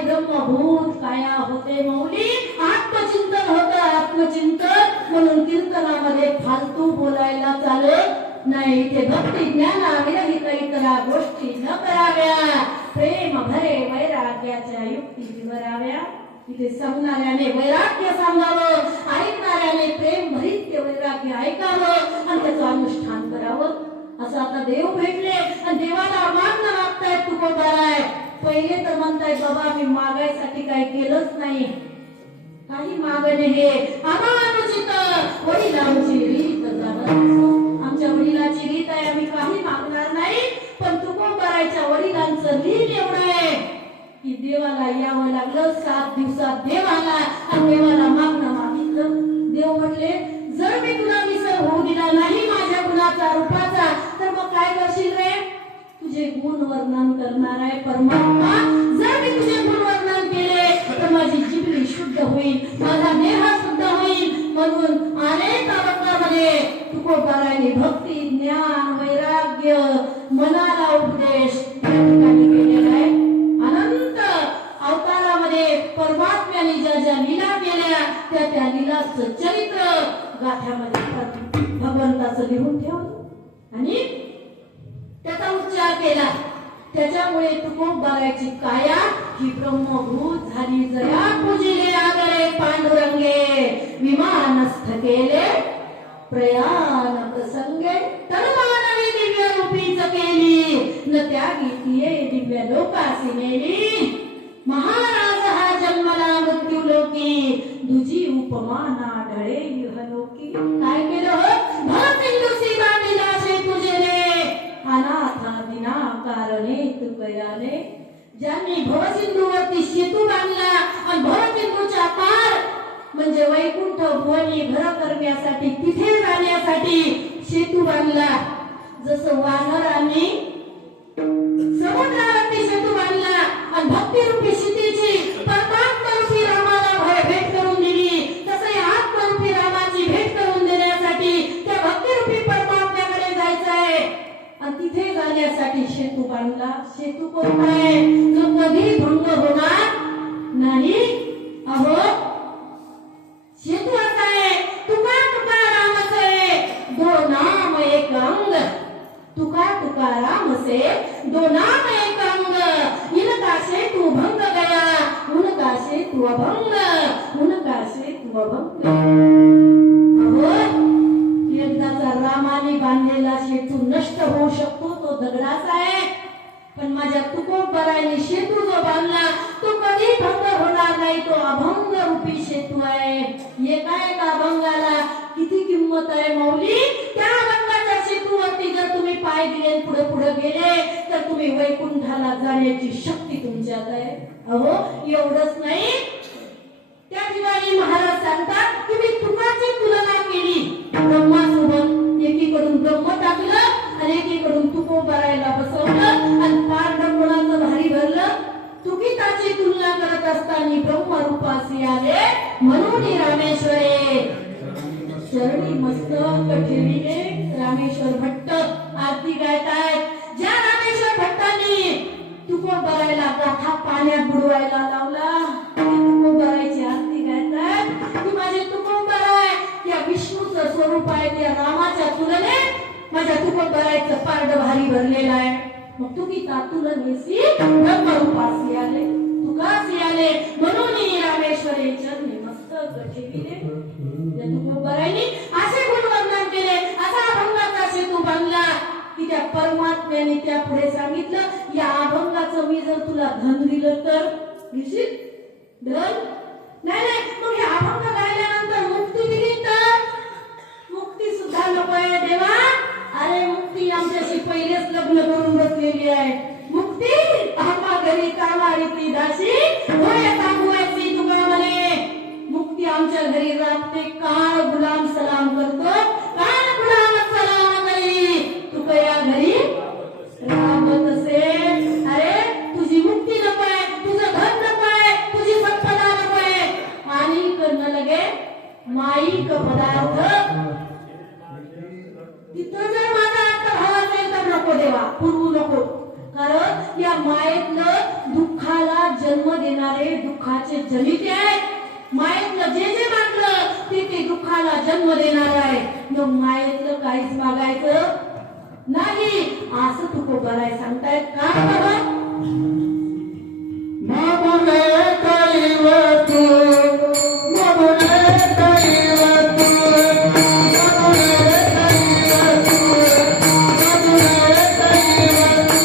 ब्रह्मभूत काया होते मौली आत्मचिंतन होतं आत्मचिंतन म्हणून कीर्तनामध्ये फालतू बोलायला चालत नाही इथे भक्ती ज्ञाना विरहित इतरा गोष्टी न कराव्या प्रेम भरे वैराग्याच्या युक्ती विवराव्या इथे सांगणाऱ्याने वैराग्य सांगावं ऐकणाऱ्याने प्रेम भरीत वैराग्य ऐकावं आणि त्याचं अनुष्ठान करावं असं आता देव भेटले आणि देवाला मागणं मागतायत तुकोबाराय पहिले तर म्हणताय बाबा मी मागायसाठी काही केलंच नाही काही मागणे हे अमानुचित वडिलांची रीत आमच्या वडिलांची रीत आहे आम्ही काही मागणार नाही पण तुकोबारायच्या वडिलांचं रीत एवढं आहे की देवाला यावं लागलं 7 दिवसात देवाला आणि देवाला मागणं मागितलं देव म्हटले जर मी तुला विसर होऊ दिला नाही माझ्या गुणाचा रूपाचा तर मग काय करशील रे तुझे गुण वर्णन करणार आहे परमात्मा जर मी तुझे गुण वर्णन केले तर माझी जिभली शुद्ध होईल माझा देह शुद्ध होईल म्हणून अनेक अवतारामध्ये तुकोबाराने भक्ती ज्ञान वैराग्य मनाला उपदेश या ठिकाणी केलेला आहे अनंत अवतारामध्ये परमात्म्याने ज्या ज्या लीला केल्या त्या लीलाचं चरित्र गाथ्यामध्ये भगवंताचं लिहून ठेवलं आणि त्याचा उच्चार केला त्याच्यामुळे तुकोबारायची काया ही ब्रह्मभूत झाली जया पूजिले आगरे पांडुरंगे विमानस्थ केले प्रयाण प्रसंगे तरुमानवी दिव्य रूपीच केली न त्यागी तिये दिव्य लोकासी नेली महाराज हा जन्मला मृत्यू लोकी दुजी उपमाना ढळे युहलोकी काय केलं हो भरसिंधू सीमा विलासे तुझे रे अनाथा विना कारणे तुकयाने ज्यांनी भवसिंधूवरती सेतू बांधला आणि भवसिंधूच्या पार म्हणजे वैकुंठ भुवनी घर करण्यासाठी तिथे जाण्यासाठी सेतू बांधला जसं वानरांनी समुद्रावरती सेतू बांधला आणि भक्तिरूपी सीतेची परमात्मरूपी रामाला भेट करून दिली तसं या आत्मरूपी रामाची भेट करून देण्यासाठी त्या भक्तिरूपी परमात्म्याकडे जायचं आहे आणि तिथे जाण्यासाठी शेतू बांधला. शेतू कोणता आहे? जो कधी भंग होणार नाही. अहो शेतू असा आहे, तुका तुकाराम से दो नाम एक अंग. तुका तुकाराम से दो नाम एक अंग. इनका सेतु भंग गया, उनका सेतु अभंग, उनका सेतु अभंग. अहो एकदाचा रामाने बांधलेला सेतू नष्ट होऊ शकतो, तो दगडाचा आहे. पण माझ्या तुकोबराने सेतू जो बांधला तो कधी भंग होणार नाही. तो अभंग रूपी सेतू आहे. एका एका अभंगाला किती किंमत आहे माऊली. त्या अभंगाच्या सेतूवरती जर तुम्ही पाय दिले पुढे पुढे गेले तर तुम्ही वैकुंठाला जाण्याची शक्ती तुमच्यात आहे. अहो एवढंच नाही, त्या ठिकाणी महाराज सांगतात की मी तुकाची तुलना केली ब्रह्मासोबत. एकीकडून ब्रह्म टाकलं आणि एकीकडून तुकोबरायला बसवलं आणि पांडवपणाचं भारी भरलं. तुकिताची तुलना करत असताना ब्रह्मरूपासी आले म्हणून रामेश्वरे. चरणी मस्तक ठेविले रामेश्वर भट्ट आरती गायतायत. ज्या रामेश्वर भट्टांनी तुकोबरायला गाथा पाण्यात बुडवायला लावला, तुकोबरायची आरती गायतायत की माझे तुकोबराय या विष्णूचं स्वरूप आहे. त्या रामाच्या तुलनेत माझ्या तुकोबरायचं पारड भारी भरलेलं आहे. मग तुकिता तुलनेसी ब्रह्मरूपासी आले, तुकासी आले म्हणून रामेश्वरे चरणी मस्तक ठेविले. त्या तुकोबरायनी असे गुणवर्णन केले, असा अभंगाचा सेतू बांधला की त्या परमात्म्याने त्या पुढे सांगितलं या अभंगाचं मी जर तुला धन दिलं तर घेशील धन? नाही नाही. मग हे अभंग गायल्यानंतर मुक्ती दिली तर? मुक्ती सुद्धा नको आहे देवा. अरे मुक्ती आमच्याशी पहिलेच लग्न करून बसलेली आहे. मुक्ती आम्हा घरी कामारीती दासी होय सांगवायची तुका म्हणे. मुक्ती आमच्या घरी राबते. काळ गुलाम सलाम करतो, काळ गुलाम सलाम करी तुका या घरी राबत असेल. अरे तुझी मुक्ती नको आहे, तुझं धन नको आहे, तुझी संपदा नको आहे. आणि करणं लगे माईक पदार्थ. तिथं जर माझा अर्थ भाव असेल तर नको देवा, पुरवू नको. कारण या मायेतलं दुःखाला जन्म देणारे दुःखाचे जनिते आहे. मायेतलं जे जे मागलं ते ते दुःखाला जन्म देणार आहे. मग मायेतलं काहीच मागायचं नाही असं तुकोबराय सांगतायत. काय बाबा मागुले कैवतू, मागुले कैवतू, मागुले कैवतू, मागुले कैवतू.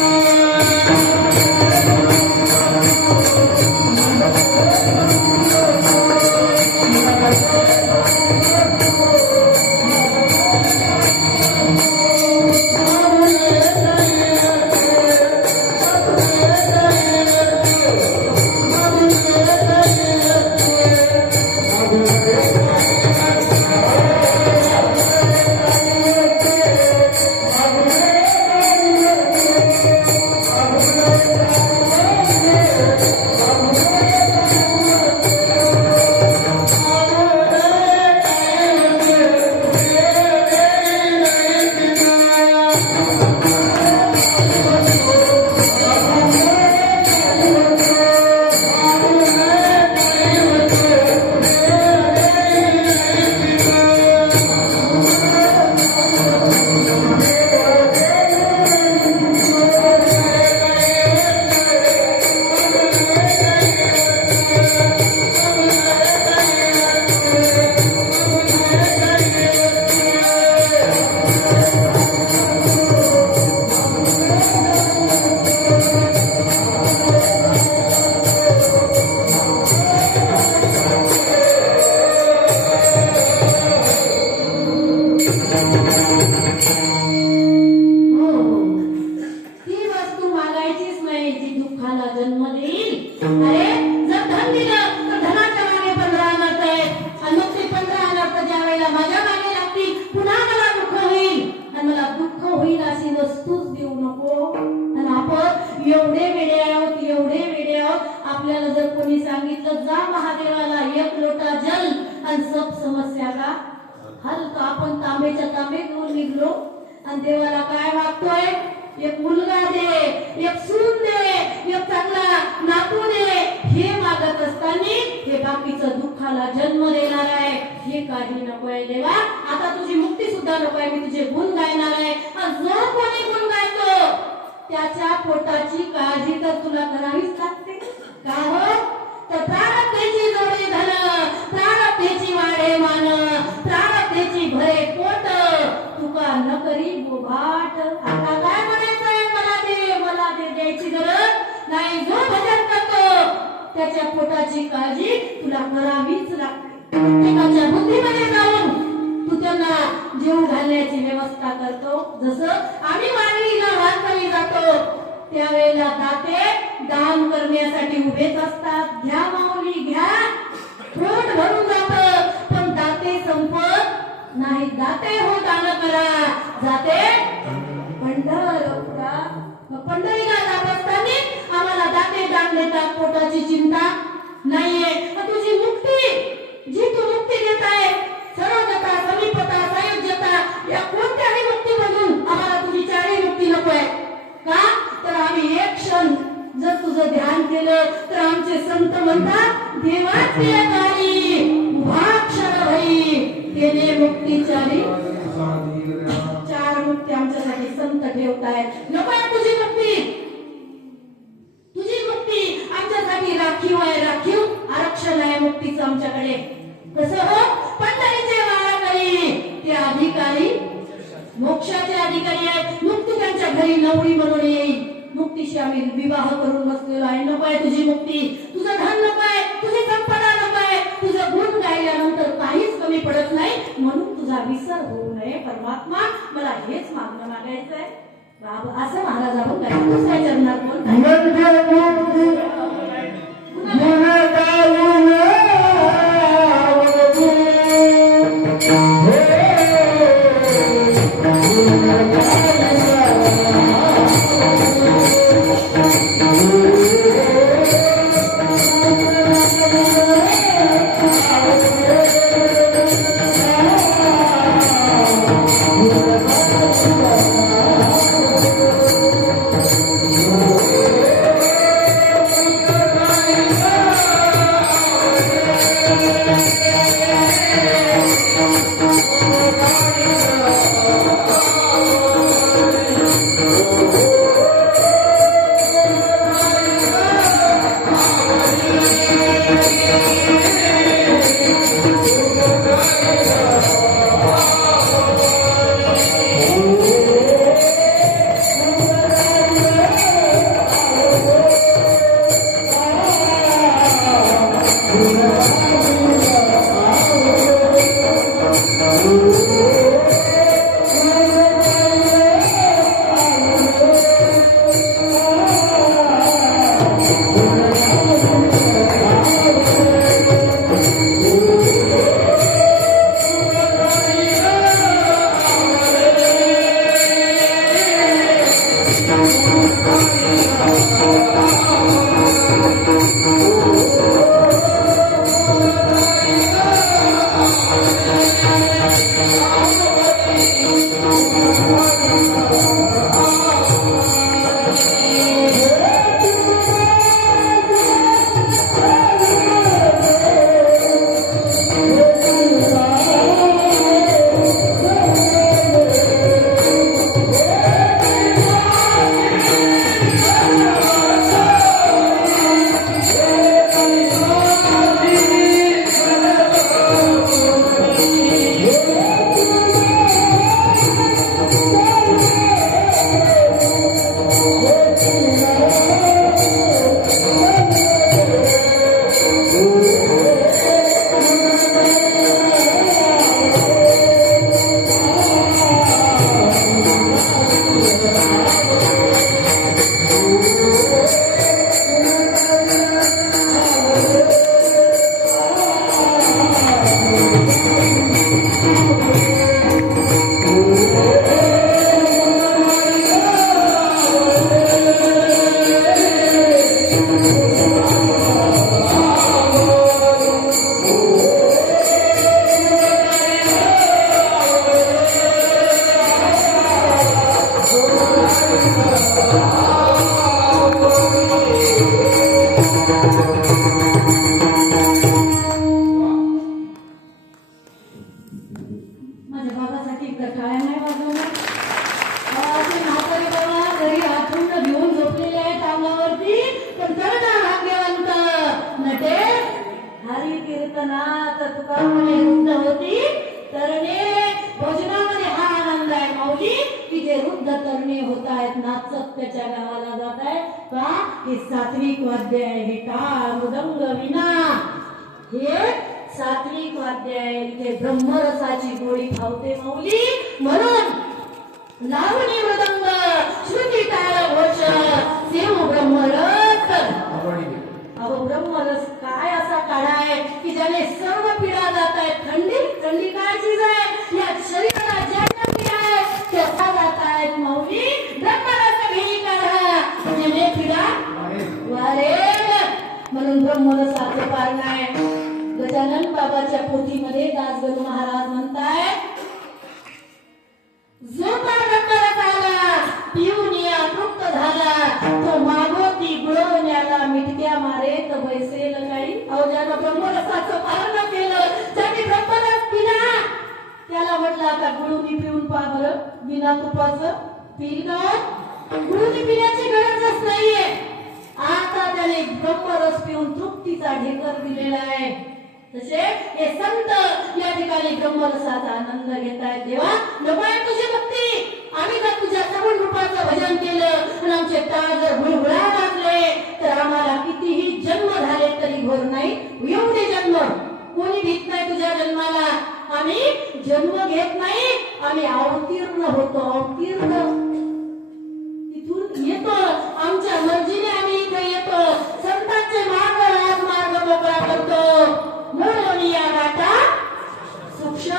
हल तो आपण तांबेच्या तांबे घेऊन निघलो आणि देवाला काय मागतोय? एक मुलगा दे, एक सून दे, एक चांगला नातू दे, हे मागत असताना हे बाकीचं दुःखाला जन्म देणार आहे, हे काही नको आहे देवा. आता तुझी मुक्ती सुद्धा नको आहे, मी तुझे गुण गायणार आहे. आणि जो कोणी गुण गायतो त्याच्या पोटाची काळजी तर तुला करावीच लागते. का हो? तर प्रारब्धेची जोडी धन, प्रारब्धेची वाढे मान, प्रारब्धेची भरे पोट, तुका न करी बोभाट. आता काय म्हणायचंय? मला दे द्यायची गरज नाही. जो भजन करतो त्याच्या पोटाची काळजी तुला करावीच लागते. प्रत्येकाच्या बुद्धीमध्ये जाऊन तू त्यांना जीव घालण्याची व्यवस्था करतो. जसं आम्ही वाणीला वारकरी जातो त्यावेळेला दाते दान करण्यासाठी उभेच असतात. घ्या माऊली घ्या, पोट भरून जात, पण दाते संपत नाही. दाते हो दान करा, जाते पंढरपुरा. पंढरीला जात असताना आम्हाला दाते दान देतात, पोटाची चिंता नाहीये. तुझी मुक्ती, जी तू मुक्ती देत आहे, सर्वजता, समीपता, सायुज्यता, या कोणत्याही मुक्तीमधून आम्हाला तुझी चारही मुक्ती नको आहे. का? तर आम्ही एक क्षण जर तुझं ध्यान केलं तर आमचे संत म्हणतात देवाचे कार्य उभा क्षण भई केले मुक्तीचारी. चार मुक्ती आमच्यासाठी संत ठेवतायत. नको आहे तुझी मुक्ती. तुझी मुक्ती आमच्यासाठी राखीव आहे, राखीव आरक्षण आहे मुक्तीचं आमच्याकडे. कसं हो? पंढरीचे वारकरी ते अधिकारी, मोक्षाचे अधिकारी आहेत. मुक्ती त्यांच्या घरी नवरी म्हणून येईल. मुक्तीशी आम्ही विवाह करून बसलेलो आहे. नको आहे तुझी मुक्ती, तुझं धन नको आहे, तुझी संपदा नको आहे. तुझं गुण गायल्यानंतर काहीच कमी पडत नाही, म्हणून तुझा विसर होऊ नये. परमात्मा मला हेच मागणं मागायचंय. असं महाराजांना काय दुसऱ्या चरणात सत्याच्या गावाला जात आहे का हे सात्विक वाद्य आहे, हे टाळ मृदंग विना हे सात्विक वाद्य आहे. इथे ब्रह्मरसाची गोळी फावते माऊली, म्हणून लावणी मृदंग श्रुती टाळ घोष सेव ब्रह्मरस. अहो ब्रह्मरस काय असा काढा आहे की ज्याने सर्व पीडा जात आहेत. थंडी काय चीज आहे, या शरीराला ज्या ज्या पीडा आहे त्या जात आहेत माऊली. ब्रह्मरस घेई काढा म्हणजे पीडा वारेल. म्हणून ब्रह्मरसाचे पारण आहे. गजानन बाबाच्या पोथीमध्ये दासगणू महाराज म्हणतायत, जो ब्रह्मरस आला पिऊन या तृप्त झाला, तो मागोती गुळवण्याला मिठक्या मारे तर बैसेल काही. अहो ज्यानं ब्रह्मरसाचं पालन केलं, ज्याने ब्रह्मरस पिला, त्याला म्हटलं आता गुळवणी पिऊन पहा बरं, बिना तुपाचं पिल का? गुळवणी पिण्याची गरजच नाहीये. आता त्याने ब्रह्मरस पिऊन तृप्तीचा ढेकर दिलेला आहे. तसे हे संत या ठिकाणी ब्रह्मरसाचा आनंद घेत आहेत. देवा नको आहे तुझी भक्ती, आम्ही जर तुझ्या सगुण रूपाचं भजन केलं आणि आमचे टाळ जर हुळहुळा वाजले तर आम्हाला कितीही जन्म झाले तरी घोर नाही. एवढे जन्म कोणी भीत नाही तुझ्या जन्माला. आम्ही जन्म घेत नाही, आम्ही अवतीर्ण होतो. अवतीर्ण तिथून येतो, आमच्या मर्जीने आम्ही इथे येतो. संतांचे मार्ग मोकळा करतो. म्हणून या गाठा सूक्ष्म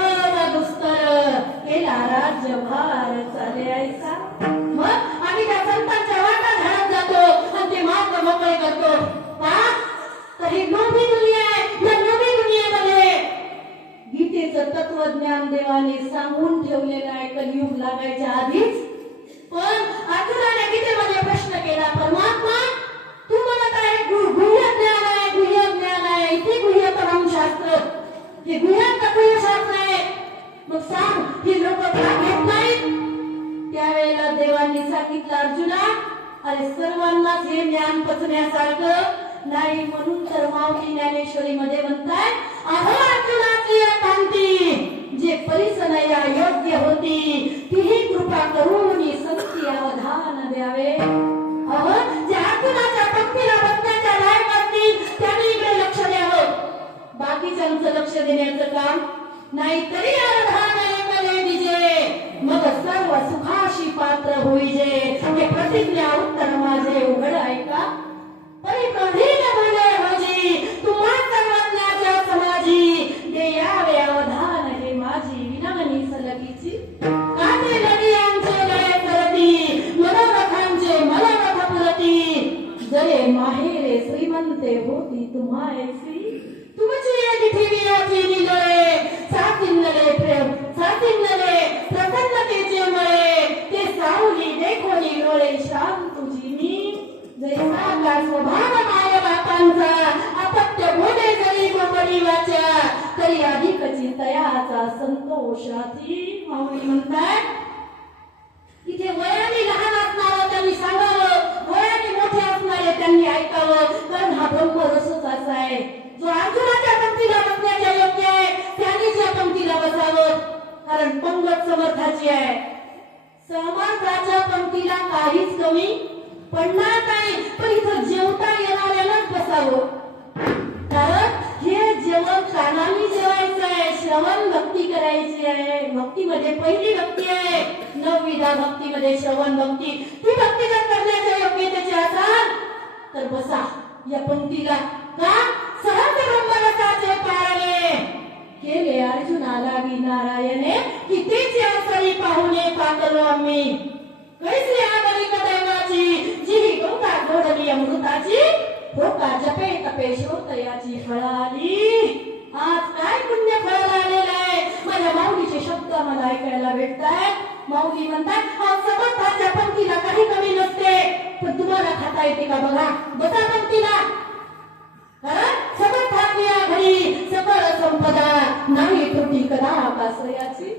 दुस्तर केला राज्य भार चाले ऐसा. मग आम्ही त्या संतांच्या वाटा झाडत जातो आणि ते मार्ग मोकळे करतो. का तर ही नवी दुनिया आहे. या नवी दुनियेमध्ये गीतेचं तत्वज्ञान देवाने सांगून ठेवलेलं आहे कलियुग लागायच्या आधीच. पण अर्जुनाने गीतेमध्ये प्रश्न केला, परमात्मा तू म्हणत आहे गुह्य ज्ञान आहे, गुह्य ज्ञान आहे, इथे गुह्यतम शास्त्र, हे गुह्य शास्त्र आहे, मग सांग ही लोक का घेत नाहीत? त्यावेळेला देवांनी सांगितलं, अर्जुना अरे सर्वांनाच हे ज्ञान पचण्यासारखं नाही. म्हणून तर माऊली ज्ञानेश्वरी मध्ये म्हणताय, अहो अर्जुनाची एकांती जे परिसनया योग्य होती तीही कृपा करून संती अवधान द्यावे. अहो जे अर्जुनाच्या भक्तीला बघण्याच्या लायक असतील त्यांनी इकडे लक्ष द्यावं. बाकीच्यांचं लक्ष देण्याचं काम नाही. तरी अवधान ऐकले दिजे, मग सर्व सुखाशी पात्र होईजे. हे प्रतिज्ञा उत्तर माझे उघड ऐका. परिप्रधीन बोले होजी तुम्हा सर्वज्ञाच्या समाजी, दे यावे अवधान हे माझी विनवणी सलगीची. काटे नदियांचे लय करती, मनोरथांचे मनोरथ पुरती, जरे माहेरे श्रीमंते होती तुम्हा ऐसी. तुमची एक ठेवियाची निलये, साचिन्नले प्रेम साचिन्नले प्रसन्नतेचे मळे, ते सावली देखोनी डोळे श्राम तुझी मी. जैसा का स्वभाव माय बापांचा, अपत्य बोले जरी गोपडी वाचा, तरी अधिकची तयाचा संतोषाची. माऊली म्हणतात इथे वयाने लहान असणारं त्यांनी सांगावं, वयाने मोठे असणारे त्यांनी ऐकावं. कारण हा ब्रह्मरसच असा आहे जो अर्जुनाच्या पंक्तीला बसण्याच्या योग्य आहे, त्यांनीच या पंक्तीला बसावं. कारण पंगत समर्थाची आहे. समर्थाच्या पंक्तीला काहीच कमी पडणार नाही. पण इथं जेवता येणाऱ्यालाच बसावं. कारण हे जेवण कानाने जेवायचं आहे, श्रवण भक्ती करायची आहे. भक्तीमध्ये पहिली भक्ती आहे, नवविधा भक्तीमध्ये श्रवण भक्ती. ती भक्ती जर करण्याच्या योग्यतेची असाल तर बसा या पंक्तीला. का सहज ब्रह्मरसाचे पारणे केले अर्जुनाला नारायणे, कितीची अवसरी पाहुणे पाकलो आम्ही. कैसी आगरी दैवाची, जी गंगा जोडली अमृताची, भोका जपे तपे श्रोतयाची फळाली. आज काय पुण्य फळ आलेलं आहे. माझ्या माऊलीचे शब्द मला ऐकायला भेटतायत. माऊली म्हणतात हा समर्थाच्या पंक्तीला काही कमी नसते, पण तुम्हाला खाता येते का बघा. बसा पंक्तीला. कारण समर्थाची घरी सकळ संपदा, नाही त्रुटी कदा आकाशयाची.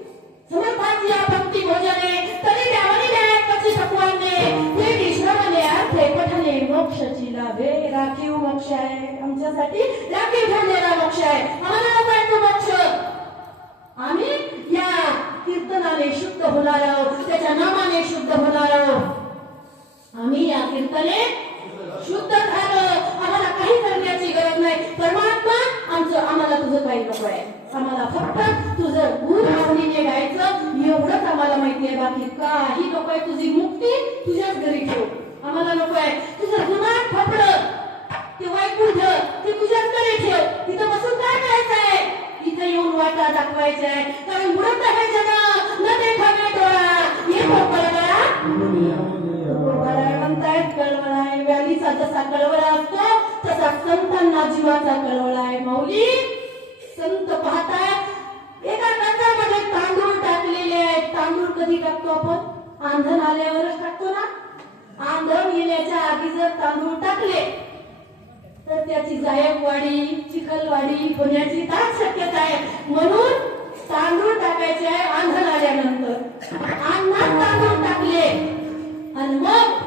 समर्थाची पंक्ती भोजने तरी द्यावणी द्या कशी पकवाने, ते श्रवणे अर्थे पठने मोक्षची लाभे. राखीव मोक्ष आहे आमच्यासाठी, राखीव ठरलेला मोक्ष आहे. आम्हाला नको आहे तो मोक्ष. आम्ही या कीर्तनाने शुद्ध होणार आहोत, त्याच्या नामाने शुद्ध होणार आहोत. आम्ही या कीर्तने शुद्ध झालो, आम्हाला काही करण्याची गरज नाही. परमात्मा आम्हाला तुझं काही नको आहे. आम्हाला फक्त तुझं गुण भावनेने गायचं एवढंच आम्हाला माहिती आहे. बाकी काही नको आहे. तुझी मुक्ती तुझ्याच घरी ठेव, आम्हाला नको आहे. तुझं गुन्हात फपडं ते वैकुंठ ते तुझ्याचकडे ठेव. तिथं बसून काय करायचं आहे? इथे येऊन वाटा दाखवायच्या आहे. कारण मुळत आहे जग न देखावे डोळा हे कळवळा म्हणतायत. कळवळा आहे व्यालीचा जसा कळवळा असतो तसा संतांना जीवाचा कळवळा आहे. माऊली संत पाहताय एका कंदामध्ये तांदूळ टाकलेले आहेत. तांदूळ कधी टाकतो आपण? आंधण आल्यावरच टाकतो ना. आंधण येण्याच्या आधी जर तांदूळ टाकले तर त्याची जायकवाडी चिखलवाडी होण्याची दाट शक्यता आहे. म्हणून तांदूळ टाकायचे आहे आंधण आल्यानंतर. अन्नात तांदूळ टाकले आणि मग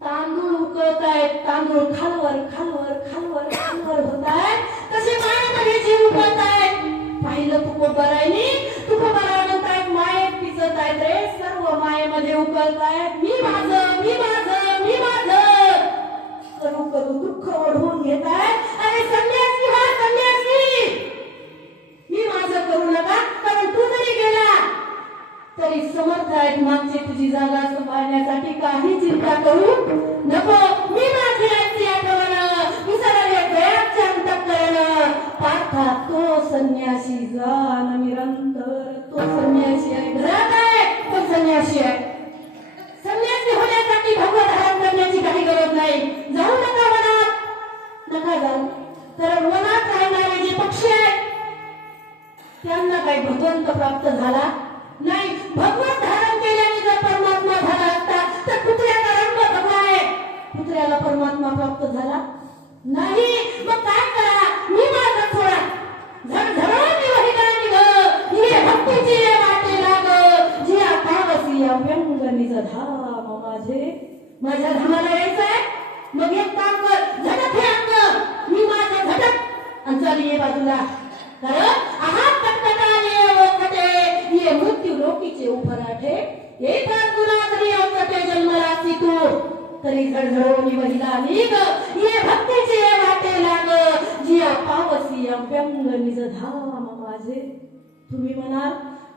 तांदूळ उकळत आहेत. तांदूळ खालवर खालवर खालवर खालवर होत आहेत. तसे मायेमध्ये जीव उकळत आहेत. पाहिलं तुकोबरायनी तुकोबराय म्हणतायत मायेत पिचत आहेत रे. सर्व मायेमध्ये उकळत आहेत. मी माझं मी माझं मी माझं करू करू दुःख ओढवून घेत आहेत. अरे संन्यासी हा संन्यासी, मी माझं करू नका. कारण तू जरी गेला तरी समर्थ आहेत मागची तुझी जागा सांभाळण्यासाठी. काही चिंता करू नको. मी माझी आजी आठवण विसरले दयाच्या अंतःकरण. पार्था तो संन्यासी जाण निरंतर. तो संन्यासी आहे, घरात आहे पण संन्यासी आहे. संन्यासी होण्यासाठी भगवत धारण करण्याची काही गरज नाही. जाऊ नका वनात, नका जाऊ. कारण वनात राहणारे जे पक्षी आहेत त्यांना काही भगवंत प्राप्त झाला नाही. भगवत धारण केल्याने जर परमात्मा झाला असता तर कुत्र्याचा रंग भगवा आहे, कुत्र्याला परमात्मा प्राप्त झाला नाही. मग काय करा? मी माझा थोडा झडझडून वहिला निघ हे भक्तीची वाटे लाग. जी आकावसी अव्यंग निज धाम माझे. माझ्या धामाला यायचं आहे. मग एक काम कर, झटक हे अंग मी माझं झटक आणि चल ये बाजूला. कारण आहात कटकटाने ओकटे ये मृत्यू लोकीचे उभराठे. एक तुला जरी औकटे जन्मरासी तू तरी झडझडवणी वहिला निघ ये भक्तीचे वाटे लाग. जिया पावसी अव्यंग निज धाम माझे. तुम्ही म्हणाल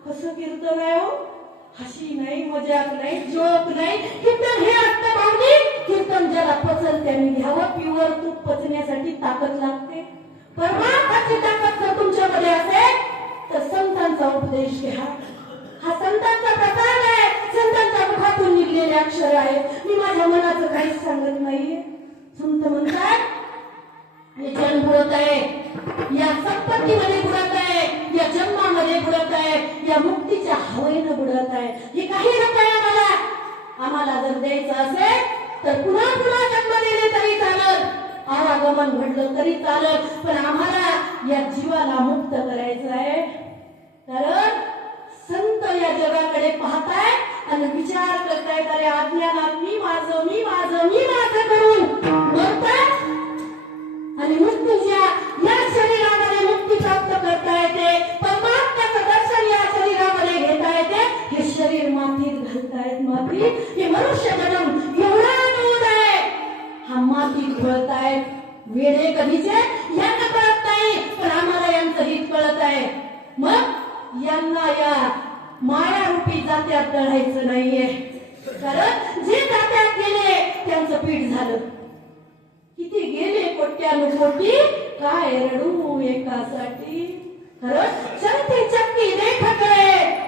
कसं कीर्तन आहे हो? हसी नाही, मजाक नाही, जोक नाही. कीर्तन हे असतं माऊली. कीर्तन ज्याला पचल त्याने घ्यावं. प्युअर तूप पचण्यासाठी ताकद लागते. परमार्थाची ताकद जर तुमच्यामध्ये असेल तर संतांचा उपदेश घ्या. हा संतांचा प्रसाद आहे. संतांच्या मुखातून निघलेले अक्षर आहे. मी माझ्या मनाचं काहीच सांगत नाहीये. संत म्हणतात हे जन्म बुडत आहे, या संपत्तीमध्ये बुडत आहे, या जन्मामध्ये बुडत आहे, या मुक्तीच्या हवेनं बुडत आहे. हे काही नको आहे आम्हाला. आम्हाला जर द्यायचं असेल तर पुन्हा पुन्हा जन्म दिले तरी चालत, आवागमन घडलं तरी चालत, पण आम्हाला या जीवाला मुक्त करायचं आहे. कारण संत या जगाकडे पाहताय आणि विचार करतायत अरे अज्ञानात मी माझं मी माझं मी माझं करून मरतात आणि मृत्यूच्या या शरीरामध्ये मुक्ती प्राप्त करता येते. परमात्म्याचं दर्शन या शरीरामध्ये घेता येते. हे शरीर मातीत घालतायत. माती हे मनुष्य जन्म एवढा दूर आहे. हा मातीत घोळतायत. वेडे कधीचे यांना कळत नाही, पण आम्हाला यांचं हित कळत आहे. मग यांना या माया रूपी जात्यात लढायचं नाहीये. कारण जे जात्यात गेले त्यांचं पीठ झालं. किती गेले कोट्यानुकोटी काय रडू एकासाठी. खरं चलती चक्की देख के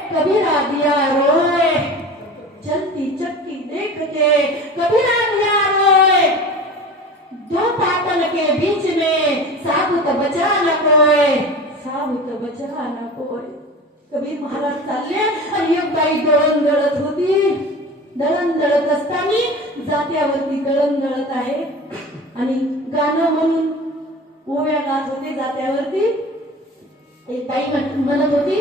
कबीरा दिया रोए. चलती चक्की देख के कबीरा दिया रोए. दो पातन के बीच में साबुत बचा न कोय. साबुत बचा न कोय. कबीर महाराज चालले आणि एक बाई दळण दळत होती. दळण दळत असताना जात्यावरती दळण दळत आहे आणि गाणं म्हणून ओव्या गात होते. जात्यावरती एक बाई म्हणत होती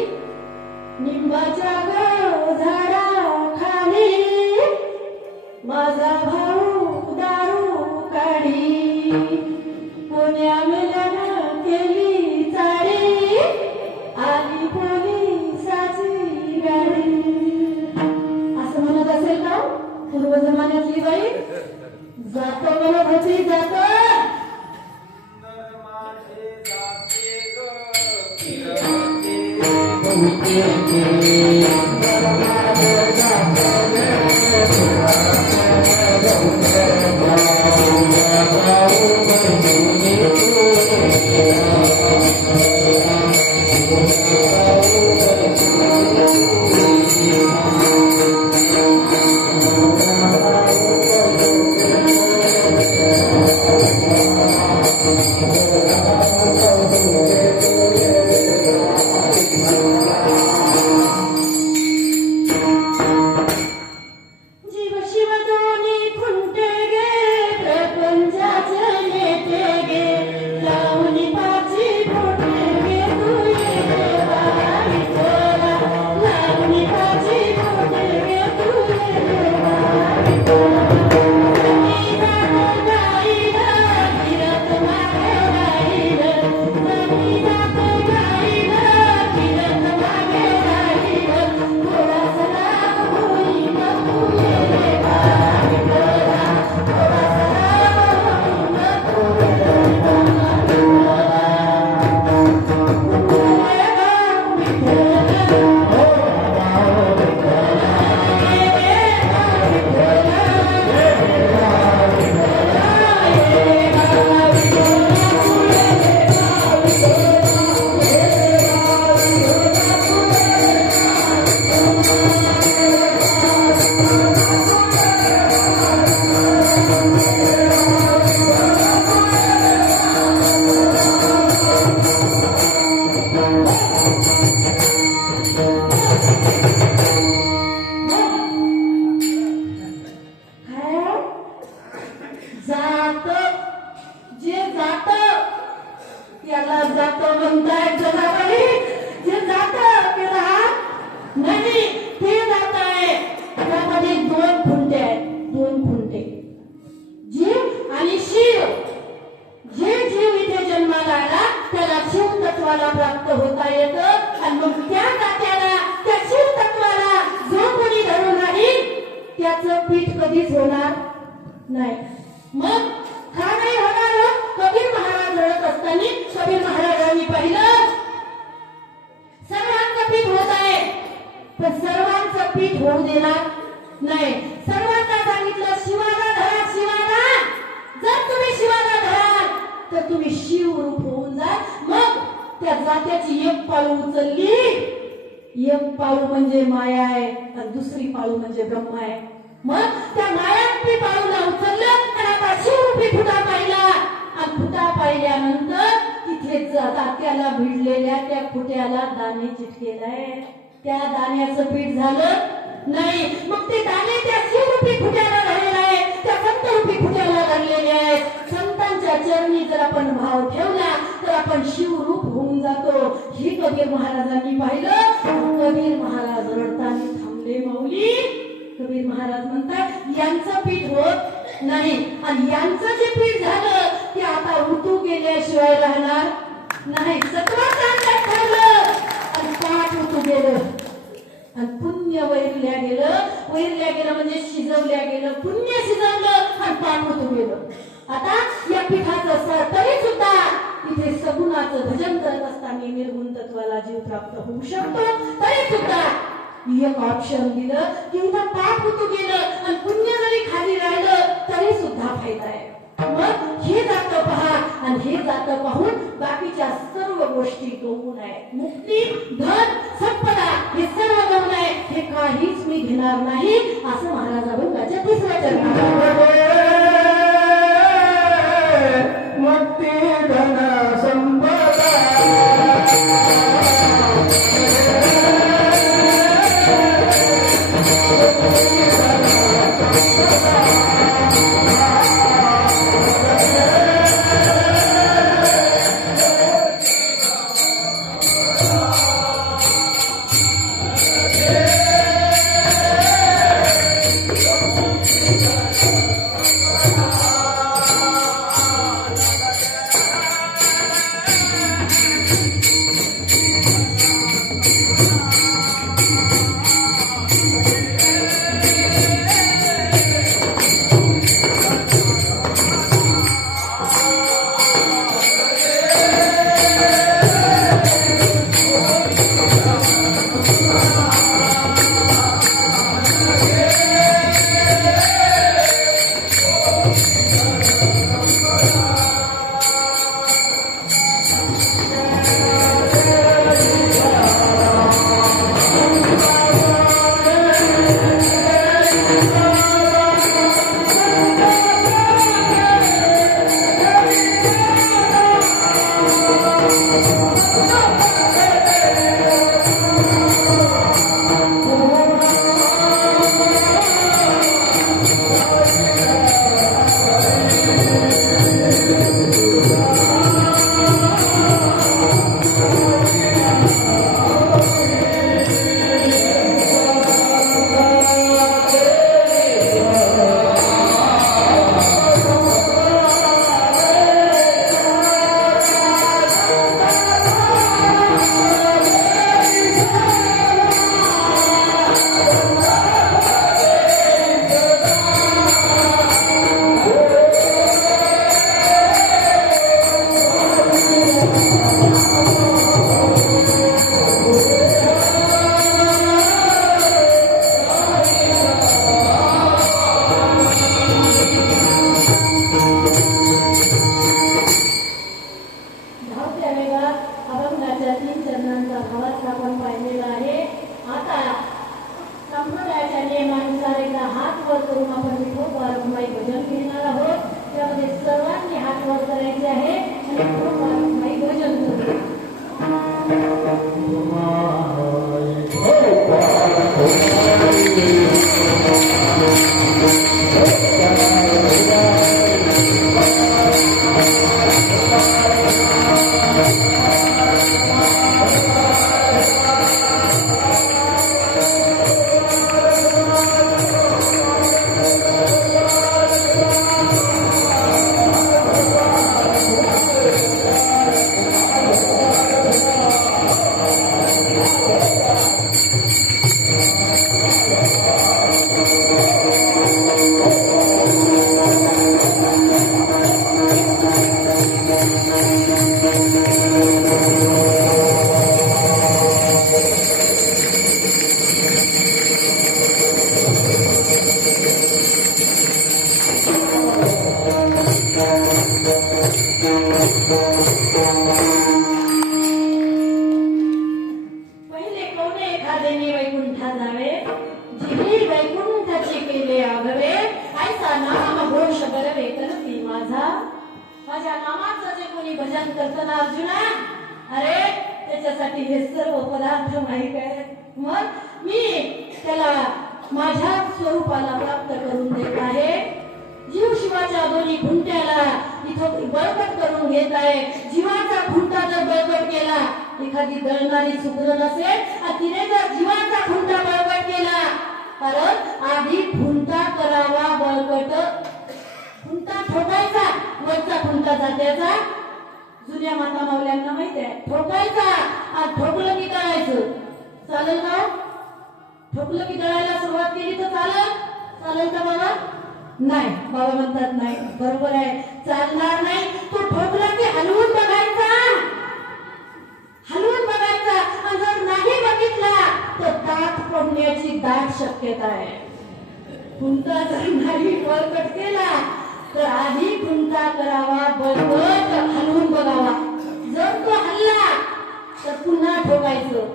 निंबाच्या झाडाखाली माझा भाऊ दारू काढी. कोण्या मेल्यानं केली चाडी आली पोलिसाची गाडी. असं म्हणत असेल का पूर्व म्हटली बाई जातो म्हणत होती जातो सुंदर माझे जाते ग फिरते सुंदर माझे जीव शिव दोन्ही खुंटे गे प्रपंचाचे नेते गे लावणी पाची बोटे गे तुये देवा विठोबा लावणी पाची बोटे गे तुये देवा विठोबा फिरत मागे राहिल फिरत मागे राहिल थोडासा लाभ होईल तुये देवा विठोबा थोडासा लाभ होईल तुये जात जे जात त्याला जात म्हणताय जनाबाई जे जात ते राहत नाही ते जात आहे त्यामध्ये दोन खुंटे आहेत दोन खुंटे जीव आणि शिव जे जीव इथे जन्माला आला त्याला शिव तत्वाला प्राप्त होता येतं आणि मग त्या जात्याला त्या शिव तत्वाला जो कोणी धरून राहील त्याचं पीठ कधीच होणार नाही मग का नाही होणार कबीर महाराज रडत असताना कबीर महाराजांनी पाहिलं सर्वांचं पीठ होत आहे पण सर्वांचं पीठ होऊ देणार नाही सर्वांना सांगितलं शिवाला धरा शिवाला जर तुम्ही शिवाला धराल तर तुम्ही शिव रूप होऊन जा मग त्या जात्याची एक पाळू उचलली एक पाळू म्हणजे माया आहे आणि दुसरी पाळू म्हणजे ब्रह्म आहे मग त्या मायारूपी पाळूला उचललं तर आता शिवरूपी फुटा पाहिला आणि फुटा पाहिल्यानंतर तिथे जात्याला भिडलेल्या त्या फुट्याला दाणे चिटकेला आहे त्या दाण्याचं पीठ झालं नाही मग ते दाणे त्या शिवरूपी फुट्याला धरलेले आहे त्या संतरूपी फुट्याला धरलेले आहेत संतांच्या चरणी जर आपण भाव ठेवला तर आपण शिवरूप होऊन जातो हे कबीर महाराजांनी पाहिलं कबीर महाराज रडताना थांबले माऊली कबीर महाराज म्हणतात यांचं पीठ होत नाही आणि यांचं जे पीठ झालं ते आता ऋतू गेल्याशिवाय राहणार नाही सत्वाचं ठरलं आणि पाठ ऋतू गेलं आणि पुण्य वैरल्या गेलं म्हणजे शिजवल्या गेलं पुण्य शिजवलं आणि पाठ ऋतू गेलं आता या पीठाचं सर तरी सुद्धा इथे सगुणाचं भजन करत असताना निर्गुण तत्वाला जीव प्राप्त होऊ शकतो तरी सुद्धा एक ऑप्शन दिलं की इथं पाप होतो गेलं आणि पुण्य जरी खाली राहिलं तरी सुद्धा फायदा आहे मग हे जातं पहा आणि हे जातं पाहून बाकीच्या सर्व गोष्टी गौण आहेत मुक्ती धन संपदा हे सर्व गौण आहे हे काहीच मी घेणार नाही असं महाराजांच्या तिसऱ्या चरणात मुक्ती धन संपदा करायची आहे आणि काही भजन करूया. पहिले कोणे एखादेने वैकुंठा जावे, जिने वैकुंठाचे केले आगवे, ऐसा नाम घोष बरवे करती माझा. माझ्या नामाचं जे कोणी भजन करतं ना अर्जुना, अरे त्याच्यासाठी हे सर्व पदार्थ माहित आहेत. मग मी त्याला माझ्या स्वरूपाला प्राप्त करून देत आहे. जीव शिवाच्या दोन्ही खुंट्याला इथं बळकट करून घेत आहे. जीवाचा खुंटा जर बळकट केला, एखादी दळणारी सुगरण असेल आणि तिने जर जीवाचा खुंटा बळकट केला, कारण आधी खुंटा करावा बळकट. खुंटा ठोकायचा, वरचा खुंटा जात्याचा. जुन्या माता मावल्यांना माहिती आहे, ठोकायचा आणि ठोकलं की करायचं. चालेल का? ठोकलं की दळायला सुरुवात केली तर चालेल का बाबा? नाही, बाबा म्हणतात नाही. बरोबर आहे, चालणार नाही. तो ठोकला की हलवून बघायचा, आणि जर नाही बघितला तर दात पडण्याची दाट शक्यता आहे. खुंटा जर नाही बळकट केला तर आधी खुंटा करावा बळकट, हलवून बघावा. जर तो हल्ला तर पुन्हा ठोकायचं.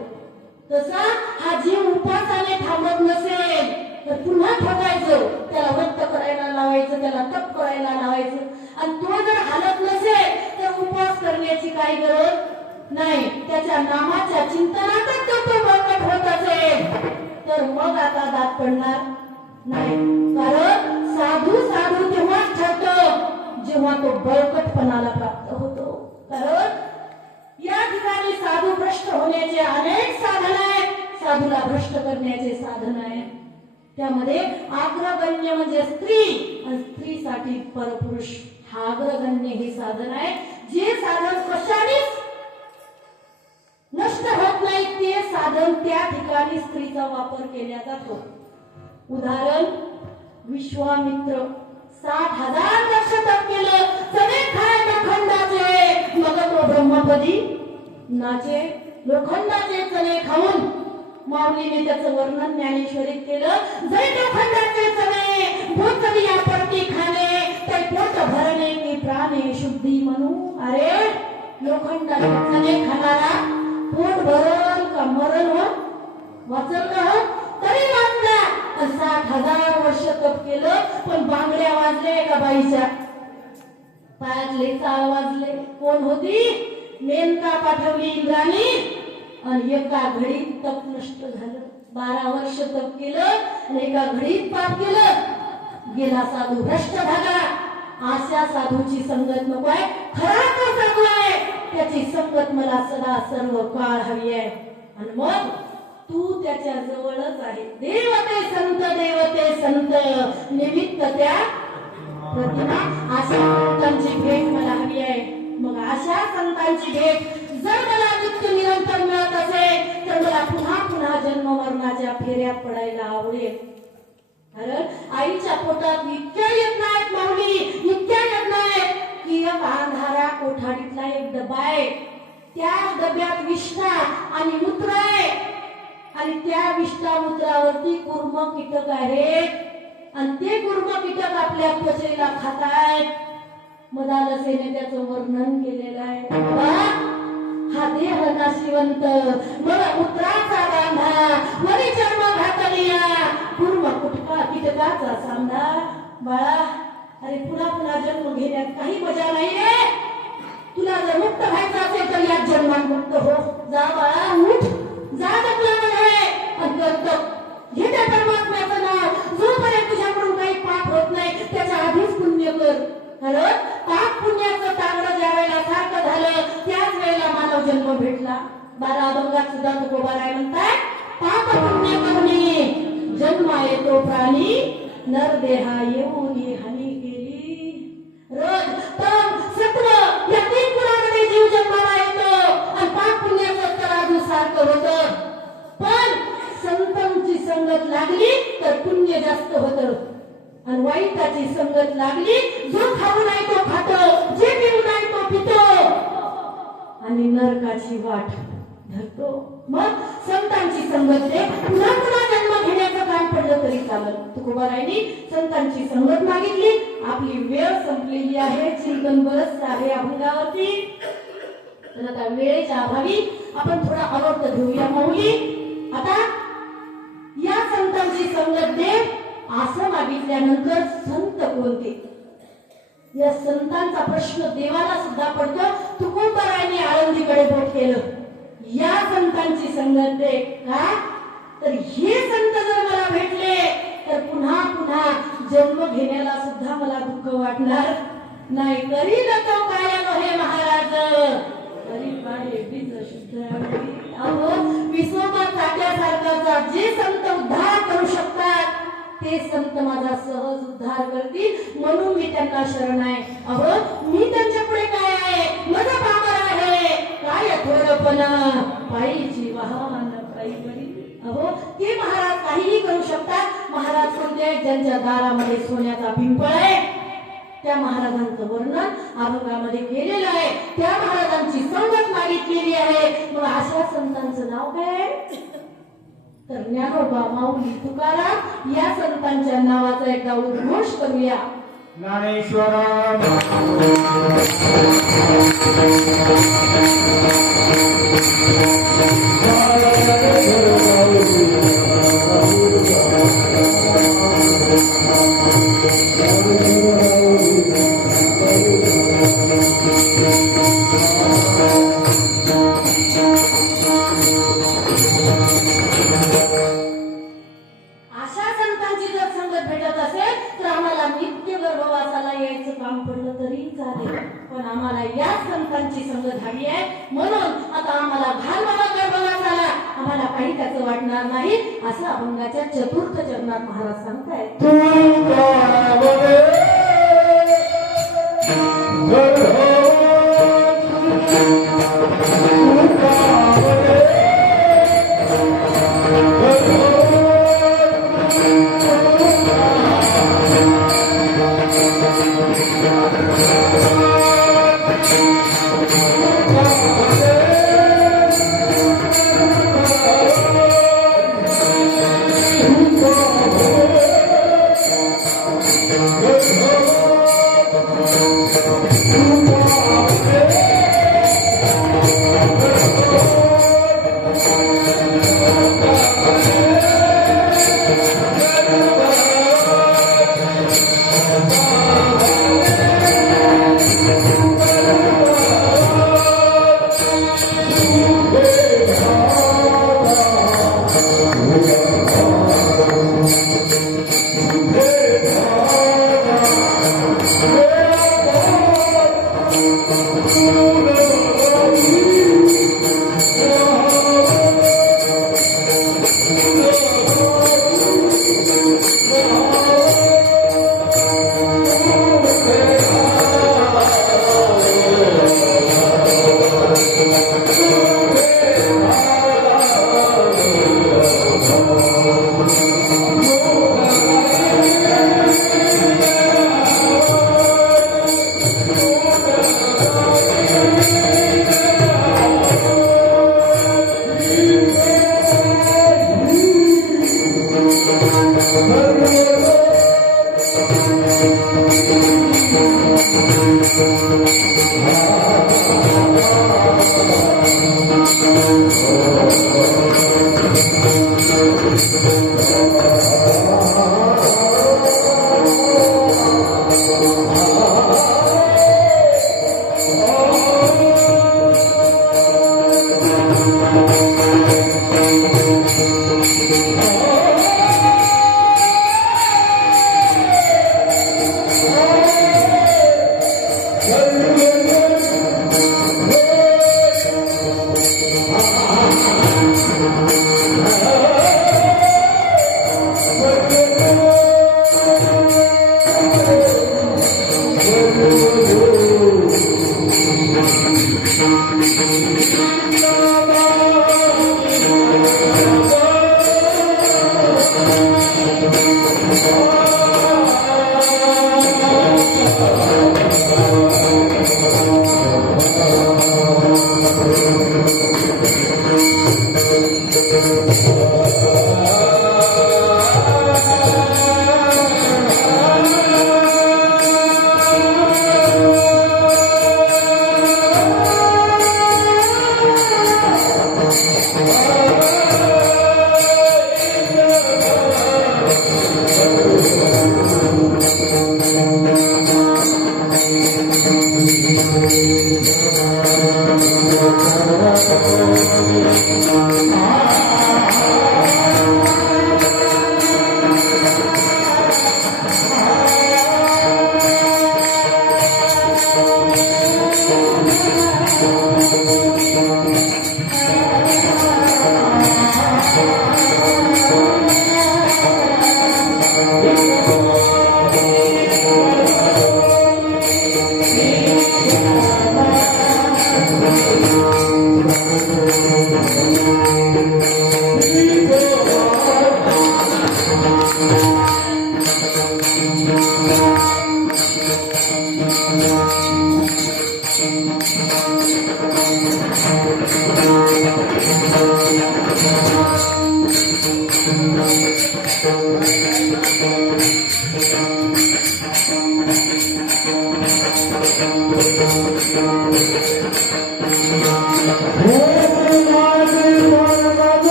तसा हा जीव उपासाने थांबत नसेल तर पुन्हा ठोकायचं, त्याला वट्ट करायला लावायचं, त्याला तप करायला लावायचं. आणि तो जर हालत नसेल तर उपवास करण्याची काही गरज नाही. त्याच्या नामाच्या चिंतनातच जर तो बळकट होत असेल तर मग आता दात पडणार नाही. कारण साधू तेव्हाच ठरतो जेव्हा तो बळकटपणाला प्राप्त होतो. कारण या ठिकाणी साधू भ्रष्ट होण्याचे अनेक साधन आहेत, साधूला भ्रष्ट करण्याचे साधन आहे. त्यामध्ये अग्रगण्य म्हणजे स्त्री, आणि स्त्रीसाठी परपुरुष हा अग्रगण्य हे साधन आहे. जे साधन कशानेच नष्ट होत नाही ते साधन त्या ठिकाणी स्त्रीचा वापर केला जातो. उदाहरण, विश्वामित्र 60,000 वर्ष तप केलं, चणे खाय लोखंडाचे, मग तो ब्रह्मपदी नाचे. लोखंडाचे चणे खाऊन माऊलीने त्याचं वर्णन ज्ञानेश्वरीत केलं. जै लोखंडाचे चणे भूतली आपत्ती खाणे, ते पोट भरणे की प्राणे शुद्धी म्हणू. अरे लोखंडाचे चणे खाणारा पोट भरल का मरल? वाचल का? तरी वाचला. 60,000 वर्ष तप केलं, पण बांगड्या वाजले का बाईच्या पायातले चाळ वाजले. कोण होती? मेनका पाठवली इंद्राणी, आणि एका घडीत तप नष्ट झालं. 12 वर्ष तप केलं आणि एका घडीत पाप केलं. गेला साधू भ्रष्ट झाला. अशा साधूची संगत नको आहे. खरा तो साधू आहे त्याची संगत मला सदा सर्व काळ हवी आहे. आणि मग तू त्याच्या जवळच आहे. देवते संत निमित्त त्या प्रतिमा. अशा संतांची भेट मला हवी आहे. मग अशा संतांची भेट जर मला नित्य निरंतर मिळत असेल तर मला पुन्हा पुन्हा जन्म मरणाच्या फेऱ्यात पडायला आवडेल. कारण आईच्या पोटात इतक्या येत नाहीत माऊली, इतक्या येत नाहीत की एक अंधारा कोठाडीतला एक डबा आहे. त्या डब्यात विष्ठा आणि मूत्र आहे, आणि त्या विष्ठा मूत्रावरती कुर्म कीटक आहेत, आणि ते कुर्म कीटक आपल्या त्वचेला खातायत. मदालसेने त्याचं वर्णन केलेलं आहे. हा देह नाशिवंत मला मूत्राचा बांधा, वरी जन्म घातलिया कुर्म कीटकाचा सांधा. बाळा, अरे पुन्हा पुन्हा पुन्हा जन्म घेण्यात काही मजा नाही रे. तुला जर मुक्त व्हायचं असेल तर याच जन्मात मुक्त हो. जा बाळा, उठ, जा जंगलामध्ये आणि कर्तव्य घे त्या परमात्म्याचं नाव. जोपर्यंत तुझ्याकडून काही पाप होत नाही त्याच्या आधीच पुण्य कर. कारण पाप पुण्याचं तांगडं ज्या वेळेला सारखं झालं त्याच वेळेला मानव जन्म भेटला. 12 अभंगात सुद्धा तुकोबाराय म्हणतात, पाप पुण्य करणे जन्मा येतो प्राणी, नर देहा येऊन हानी केली. रोज तम सत्व या 3 गुणांमध्ये जीव जन्माला येतो आणि पाप पुण्याचं तराजू सारखं होतं. पण संतांची संगत लागली तर पुण्य जास्त होतं आणि वाईटाची संगत लागली, जो खाऊ नाही तो खातो, जे पिऊ नाही तो पितो आणि नरकाची वाट धरतो. मग संतांची संगत रे, पुन्हा पुन्हा जन्म घेण्याचं काम पडलं तरी चालत. तुकोबारायांनी संतांची संगत मागितली. आपली वेळ संपलेली आहे, चिंतन बरच आहे अभंगावरती. तर आता वेळेच्या अभावी आपण थोडा अनर्थ घेऊया माऊली. आता या संतांची संगत दे असं मागितल्यानंतर संत कोणते, या संतांचा प्रश्न देवाला सुद्धा पडतो. तुकोबारायांनी आळंदीकडे बोट केलं, या संतांची संगत दे. का तर हे संत जर मला भेटले तर पुन्हा पुन्हा जन्म घेण्याला सुद्धा मला दुःख वाटणार नाही. करी नको काय हे महाराज, करी पाडे बीज शुद्ध. अहो विसोबा तात्यासारखाचा जे संत उद्धार करू शकतात ते संत माझा सहज उद्धार करतील, म्हणून मी त्यांना शरण आहे. अहो मी त्यांच्या पुढे काय आहे, माझा पामर आहे, काय थोडपणा पायीची वाहन पायी बरी. अहो ते महाराज काहीही करू शकतात. महाराज कोणते, ज्यांच्या दारामध्ये सोन्याचा पिंपळ आहे त्या महाराजांचं वर्णन अभंगामध्ये केलेलं आहे. त्या महाराजांची संगत मागितलेली आहे. मग अशा संतांचं नाव काय तर ज्ञानोबा, माऊली, तुकाराम या संतांच्या नावाचा एकदा उद्घोष करूया. ज्ञानेश्वर अशा संतांची जर संगत भेटत असेल तर आम्हाला नित्य गर्भवासाला यायचं काम पडलं तरी चालेल, पण आम्हाला या संतांची संगत हवी आहे. म्हणून आता आम्हाला घाल बाबा गर्भवासाला, आम्हाला काही त्याचं वाटणार नाही असं अभंगाच्या 4th चरणात महाराज सांगतायत.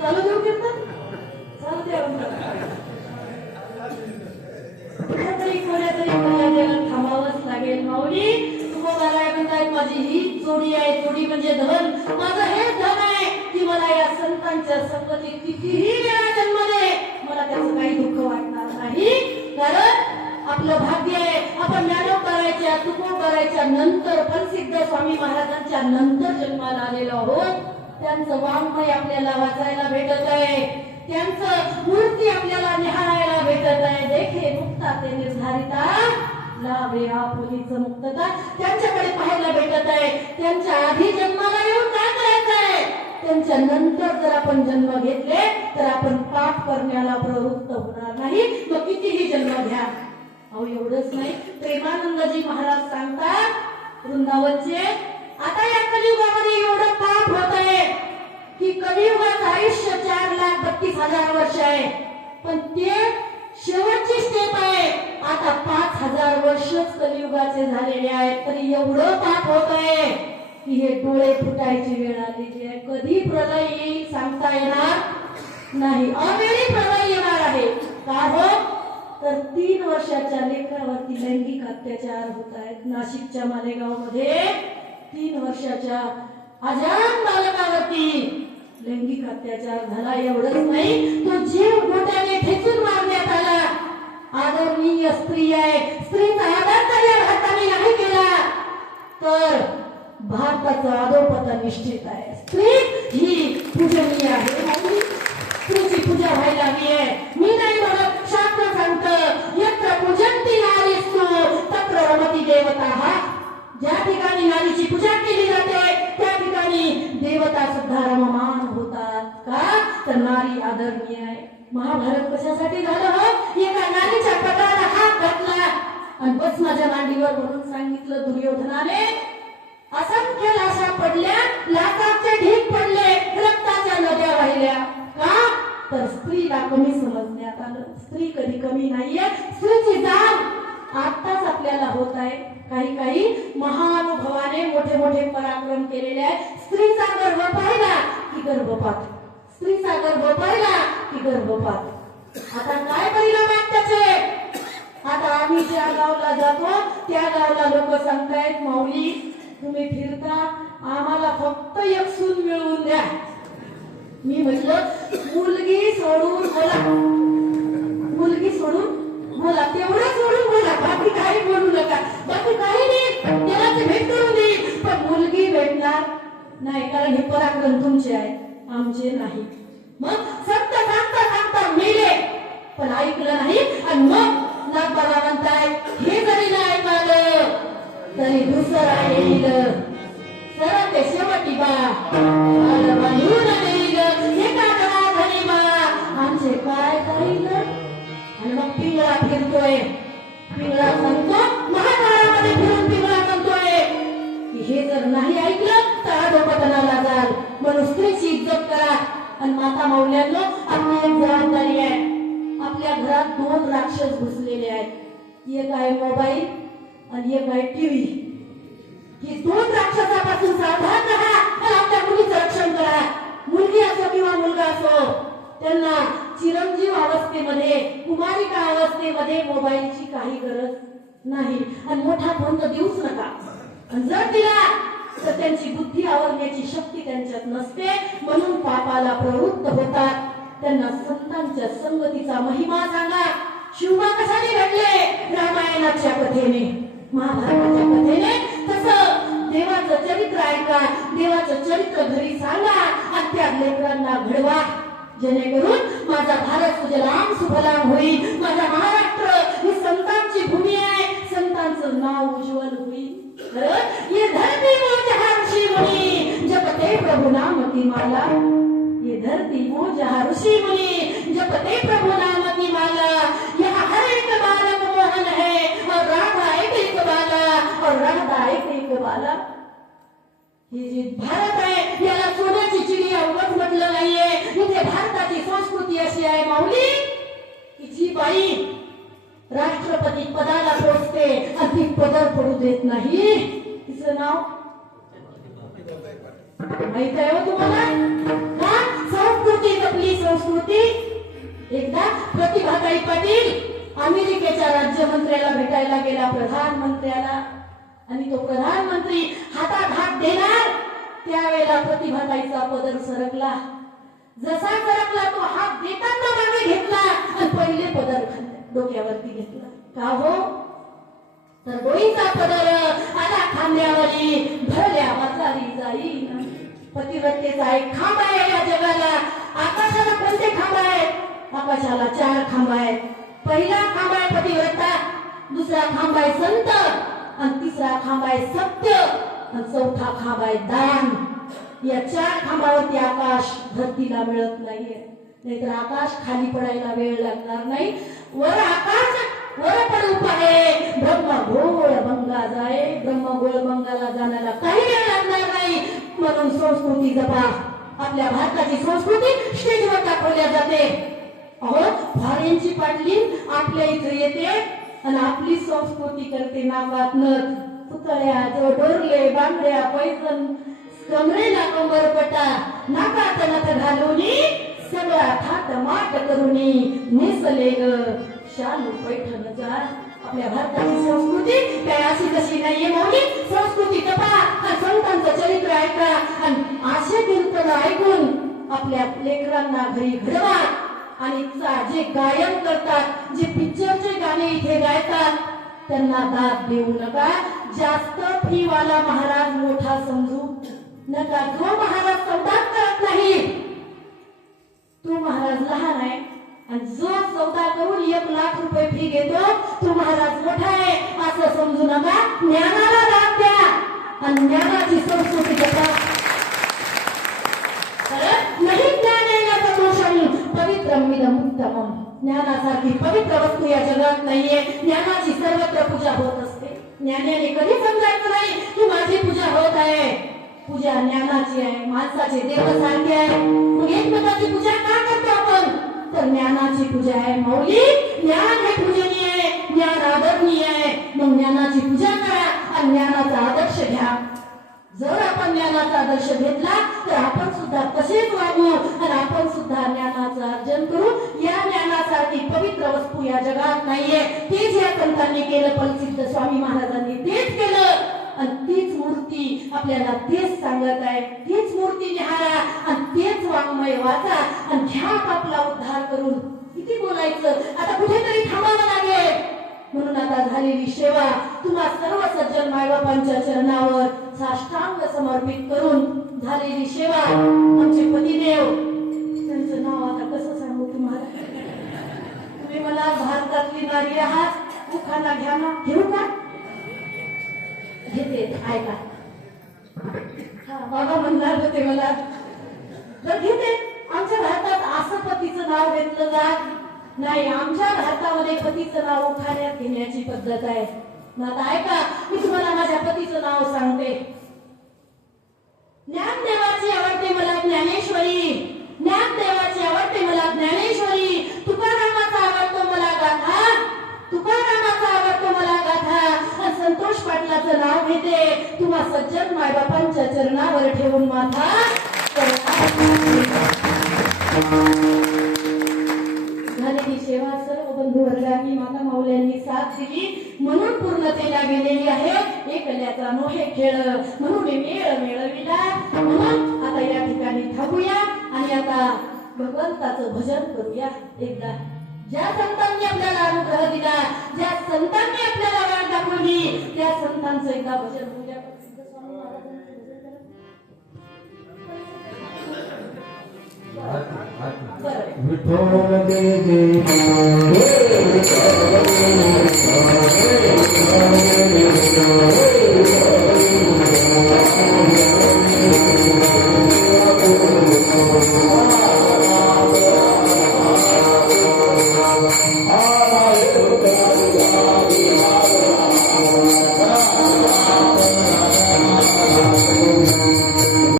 चालू देऊ कीर्तन चालू द्या कुठेतरी कोण्यातरी मर्यादेला थांबावंच लागेल. माऊली तुकोबाराय म्हणतात माझी ही जोडी आहे. जोडी म्हणजे धन. माझं हे धन आहे की मला या संतांच्या संगतीत कितीही वेळा जन्म दे मला त्याचं काही दुःख वाटणार नाही. कारण आपलं भाग्य आहे आपण ज्ञानोबरायच्या तुकोबरायच्या नंतर पण सिद्ध स्वामी महाराजांच्या नंतर जन्माला आलेलो आहोत. त्यांचं वाङ्मय आपल्याला वाचायला भेटत आहे. त्यांचं मूर्ती आपल्याला निहाळायला भेटत आहे. देखे मुक्ता ते निर्धारिता लाभे आपुलीचं मुक्तता त्यांच्याकडे पाहायला भेटत आहे. त्यांच्या आधी जन्माला येऊन काय करायचंय त्यांच्या नंतर जर आपण जन्म घेतले तर आपण पाप करण्याला प्रवृत्त होणार नाही. मग कितीही जन्म घ्या. अहो एवढंच नाही प्रेमानंदजी महाराज सांगतात वृंदावनचे आता या कलियुगामध्ये एवढं पाप होत आहे की कलियुगाचं आयुष्य 4,32,000 वर्ष आहे. पण ते शेवटची स्टेप आहे. आता 5,000 वर्षच कलियुगाचे झालेले आहेत तरी एवढं पाप होत आहे की हे डोळे फुटायची वेळ आलेली आहे. कधी प्रलय येईल सांगता येणार नाही. अवेळी प्रलय येणार आहे. का हो तर 3 वर्षाच्या लेकरावरती लैंगिक अत्याचार होत आहेत. नाशिकच्या मालेगाव मध्ये 3 वर्षाच्या अजान बालकावरती लैंगिक अत्याचार झाला. एवढंच नाही तो जीव गोट्याने ठेचून मारण्यात आला. आदरणीय स्त्री आहे. स्त्रीचा आदर जर या भारताने नाही केला तर भारताचा अधोपतन निश्चित आहे. स्त्री ही पूजनीय आहे. स्त्रीची पूजा व्हायला हवी आहे. मी नाही म्हणत शास्त्र सांगतं यत्र पूजन्ति नारीस्तु तत्र रमति देवताः. ज्या ठिकाणी नारीची पूजा केली जाते त्या ठिकाणी देवता सुद्धा रममान होतात. का तर नारी आदरणीय आहे. महाभारत कशासाठी झालं हो एका नारीच्या पटाला हात घातला आणि बस माझ्या मांडीवर म्हणून सांगितलं दुर्योधनाने. असंख्य लाशा पडल्या लाखाचे ढीग पडले रक्ताच्या नद्या वाहिल्या. का तर स्त्रीला कमी समजण्यात आलं. स्त्री कधी कमी नाहीये. स्त्रीची जाण आताच आपल्याला होत आहे. काही महानुभवाने मोठे मोठे पराक्रम केलेले आहे. स्त्रीचा गर्भ पाहिला की गर्भपात. स्त्रीचा गर्भ पाहिला की गर्भपात. आता काय परिणाम आहेत त्याचे. आता आम्ही ज्या गावला जातो त्या गावला लोक सांगतायत माऊली तुम्ही फिरता आम्हाला फक्त एक सून मिळवून द्या. मी म्हटलं मुलगी सोडून बोला. मुलगी सोडून बोला. तेवढं सोडून बोला. बाकी काही बोलू नका. बाकी काही नाही. देवाची भेट करून देईल पण मुलगी भेटणार नाही. कारण हे पराक्रम तुमचे आहे आमचे नाही. मग सत्य सांगता सांगता मेले पण ऐकलं नाही. आणि मग नागबाबा म्हणताय हे जरी नाही ऐकलं तरी दुसरं येईल. सरळ ते शेवटी बा बांधून येईल. एका घराघरी बा आमचे काय जाईल. आणि मग पिंगळा फिरतोय. पिंगळा सांगतो महाकाळामध्ये फिरून पिंगळा सांगतोय की हे जर नाही ऐकलं तर अधोपतनाला जाल. म्हणून स्त्रीची इज्जत करा. आणि माता माऊल्यांनो आपली एक जबाबदारी आहे. आपल्या घरात 2 राक्षस घुसलेले आहेत. एक आहे मोबाईल आणि एक आहे टीव्ही. ही 2 राक्षसापासून सावधान राहा आणि आपल्या मुलीचं रक्षण करा. मुलगी असो किंवा मुलगा असो त्यांना चिरंजीव अवस्थेमध्ये कुमारिका अवस्थेमध्ये मोबाईलची काही गरज नाही. आणि मोठा फोन तर देऊच नका. आणि जर दिला तर त्यांची बुद्धी आवरण्याची शक्ती त्यांच्यात नसते. म्हणून पापाला प्रवृत्त होतात. त्यांना संतांच्या संगतीचा महिमा सांगा. शिवबा कशाने घडले रामायणाच्या कथेने महाभारताच्या कथेने. तसं देवाचं चरित्र ऐका. देवाचं चरित्र घरी सांगा आणि त्या लेकरांना घडवा. जेणेकरून माझा भारत सुजलाम सुफलाम होईल. माझा महाराष्ट्र ही संतांची भूमी आहे. संतांचं नाव उज्ज्वल होईल. ये धरती वो जहाँ ऋषि मुनि जपते प्रभु नाम की माला. ये धरती वो जहाँ ऋषि मुनि जपते प्रभु नाम की माला. यहाँ हर एक बालक मोहन है और राधा एक बाला और राधा एक बाला. हे जे भारत आहे याला सोन्याची चिडिया उगाच म्हटलं नाहीये. इथे भारताची संस्कृती अशी आहे माऊली की जी बाई राष्ट्रपती पदाला पोचते आणि ती पदर पडू देत नाही. तिचं नाव माहित आहे हो तुम्हाला. संस्कृती संस्कृती. एकदा प्रतिभाताई पाटील अमेरिकेच्या राज्यमंत्र्याला भेटायला गेला, प्रधानमंत्र्याला, आणि तो प्रधानमंत्री हातात हात देणार त्यावेळेला प्रतिभाताईचा पदर सरकला. जसा सरकला तो हात देताना मागे घेतला आणि पहिले पदर डोक्यावरती घेतला. का हो? तर डोईचा पदर आला खांद्यावरी, भरल्या वाचारी जाईन. पतिव्रतेचा एक खांब आहे या जगाला. आकाशाला कोणते खांब आहेत? आकाशाला 4 खांब आहेत. पहिला खांब आहे पतिव्रता, दुसरा खांब आहे संत, आणि तिसरा खांब आहे सत्य, आणि चौथा खांब आहे दान. या 4 खांबावरती आकाश धरतीला मिळत नाहीये. नाहीतर आकाश खाली पडायला वेळ लागणार नाही. वर आकाश वर पडू पाहे, ब्रह्मगोळ बंगा जाय. ब्रह्मगोळ बंगाला जाण्याला काही वेळ लागणार नाही. म्हणून संस्कृती जपा. आपल्या भारताची संस्कृती स्टेजवर दाखवल्या जाते. अहो, फॉरेनची पाटली आपल्या इथे येते आणि आपली संस्कृती करते नाकात नथ, पुतळ्या, डोरले, बांगड्या, पैजण, कमरेला कंबरपटा, नाकात नथ घालून सगळा थाट माट करून नेसले ग शालू पैठणचा. आपल्या भारताची संस्कृती काय अशी कशी नाहीये. मौली संस्कृती जपा, संतांचं चरित्र ऐका, आणि आशे कीर्तन ऐकून आपल्या लेकरांना घरी घडवा. आणि जे गायन करतात, जे पिक्चरचे गाणे इथे गायतात, त्यांना दाद देऊ नका. जास्त फी वाला महाराज मोठा समजू नका. जो महाराज सौदा करत नाही तो महाराज लहान आहे, आणि जो सौदा करून 1 लाख रुपये फी घेतो तो महाराज मोठा आहे असं समजू नका. ज्ञानाला दाद द्या आणि ज्ञानाची संस्कृती जपा. नाही ज्ञानेन सदोषं पवित्रमिदं उत्तमं. ज्ञानासारखी पवित्र वस्तू या जगात नाहीये. ज्ञानाची सर्वत्र पूजा होत असते. ज्ञानाने कधी समजायचं नाही की माझी पूजा होत आहे. पूजा ज्ञानाची आहे. माणसाचे देव सारखे आहे. मग एकमेकाची पूजा का करतो आपण? तर ज्ञानाची पूजा आहे. मौली ज्ञान हे पूजनीय आहे, ज्ञान आदरणीय आहे. मग ज्ञानाची पूजा करा आणि ज्ञानाचा आदर्श घ्या. जर आपण ज्ञानाचा आदर्श घेतला तर आपण सुद्धा तसेच वागू आणि आपण सुद्धा ज्ञानाचं अर्जन करू. या ज्ञानासारखी पवित्र वस्तू या जगात नाहीये. तेच या संतांनी केलं, प्रसिद्ध स्वामी महाराजांनी तेच केलं, आणि तीच मूर्ती आपल्याला तेच सांगत आहे. तीच मूर्ती निहारा आणि तेच वाङ्मय वाचा आणि घ्या आपला उद्धार करून. किती बोलायचं, आता कुठेतरी थांबावं लागेल. म्हणून आता झालेली सेवा तुम्हा सर्व सज्जन मायबापांच्या चरणावर साष्टांग समर्पित करून झालेली सेवा आमचे पतिदेव, त्यांचं नाव आता कसं सांगू तुम्हाला? तुम्ही मला भारतातली नारी आहात, उखाणा घ्या ना. घेऊ का? घेते, ऐका. हा बाबा म्हणणार होते मला, तर घेते. आमच्या भारतात असं पतीचं नाव घेतलं जात नाही. आमच्या भारतामध्ये पतीचं नाव उखाण्यात घेण्याची पद्धत आहे. आता ऐका, मी तुम्हाला माझ्या पतीचं नाव सांगते. ज्ञानदेवाची आवडते मला ज्ञानेश्वरी, ज्ञानदेवाची आवडते मला ज्ञानेश्वरी. तुकारामाचा आवडतो मला गाथा, तुकारामाचा आवडतो मला गाथा. आणि संतोष पाटलाचं नाव घेते. तुम्हा सज्जन मायबापांच्या चरणावर ठेवून माथा. झालेली सेवा सर्व बंधू वर्गांनी, माता माऊल्यांनी साथ दिली म्हणून पूर्णतेला गेलेली आहे. एकल्याचा नोहे खेळ म्हणून मेळ मेळविला. म्हणून आता या ठिकाणी थांबूया आणि आता भगवंताचं भजन करूया. एकदा ज्या संतांनी आपल्याला अनुग्रह दिला, ज्या संतांनी आपल्याला वाट दाखवली, त्या संतांचं एकदा भजन करूया. विठोल दे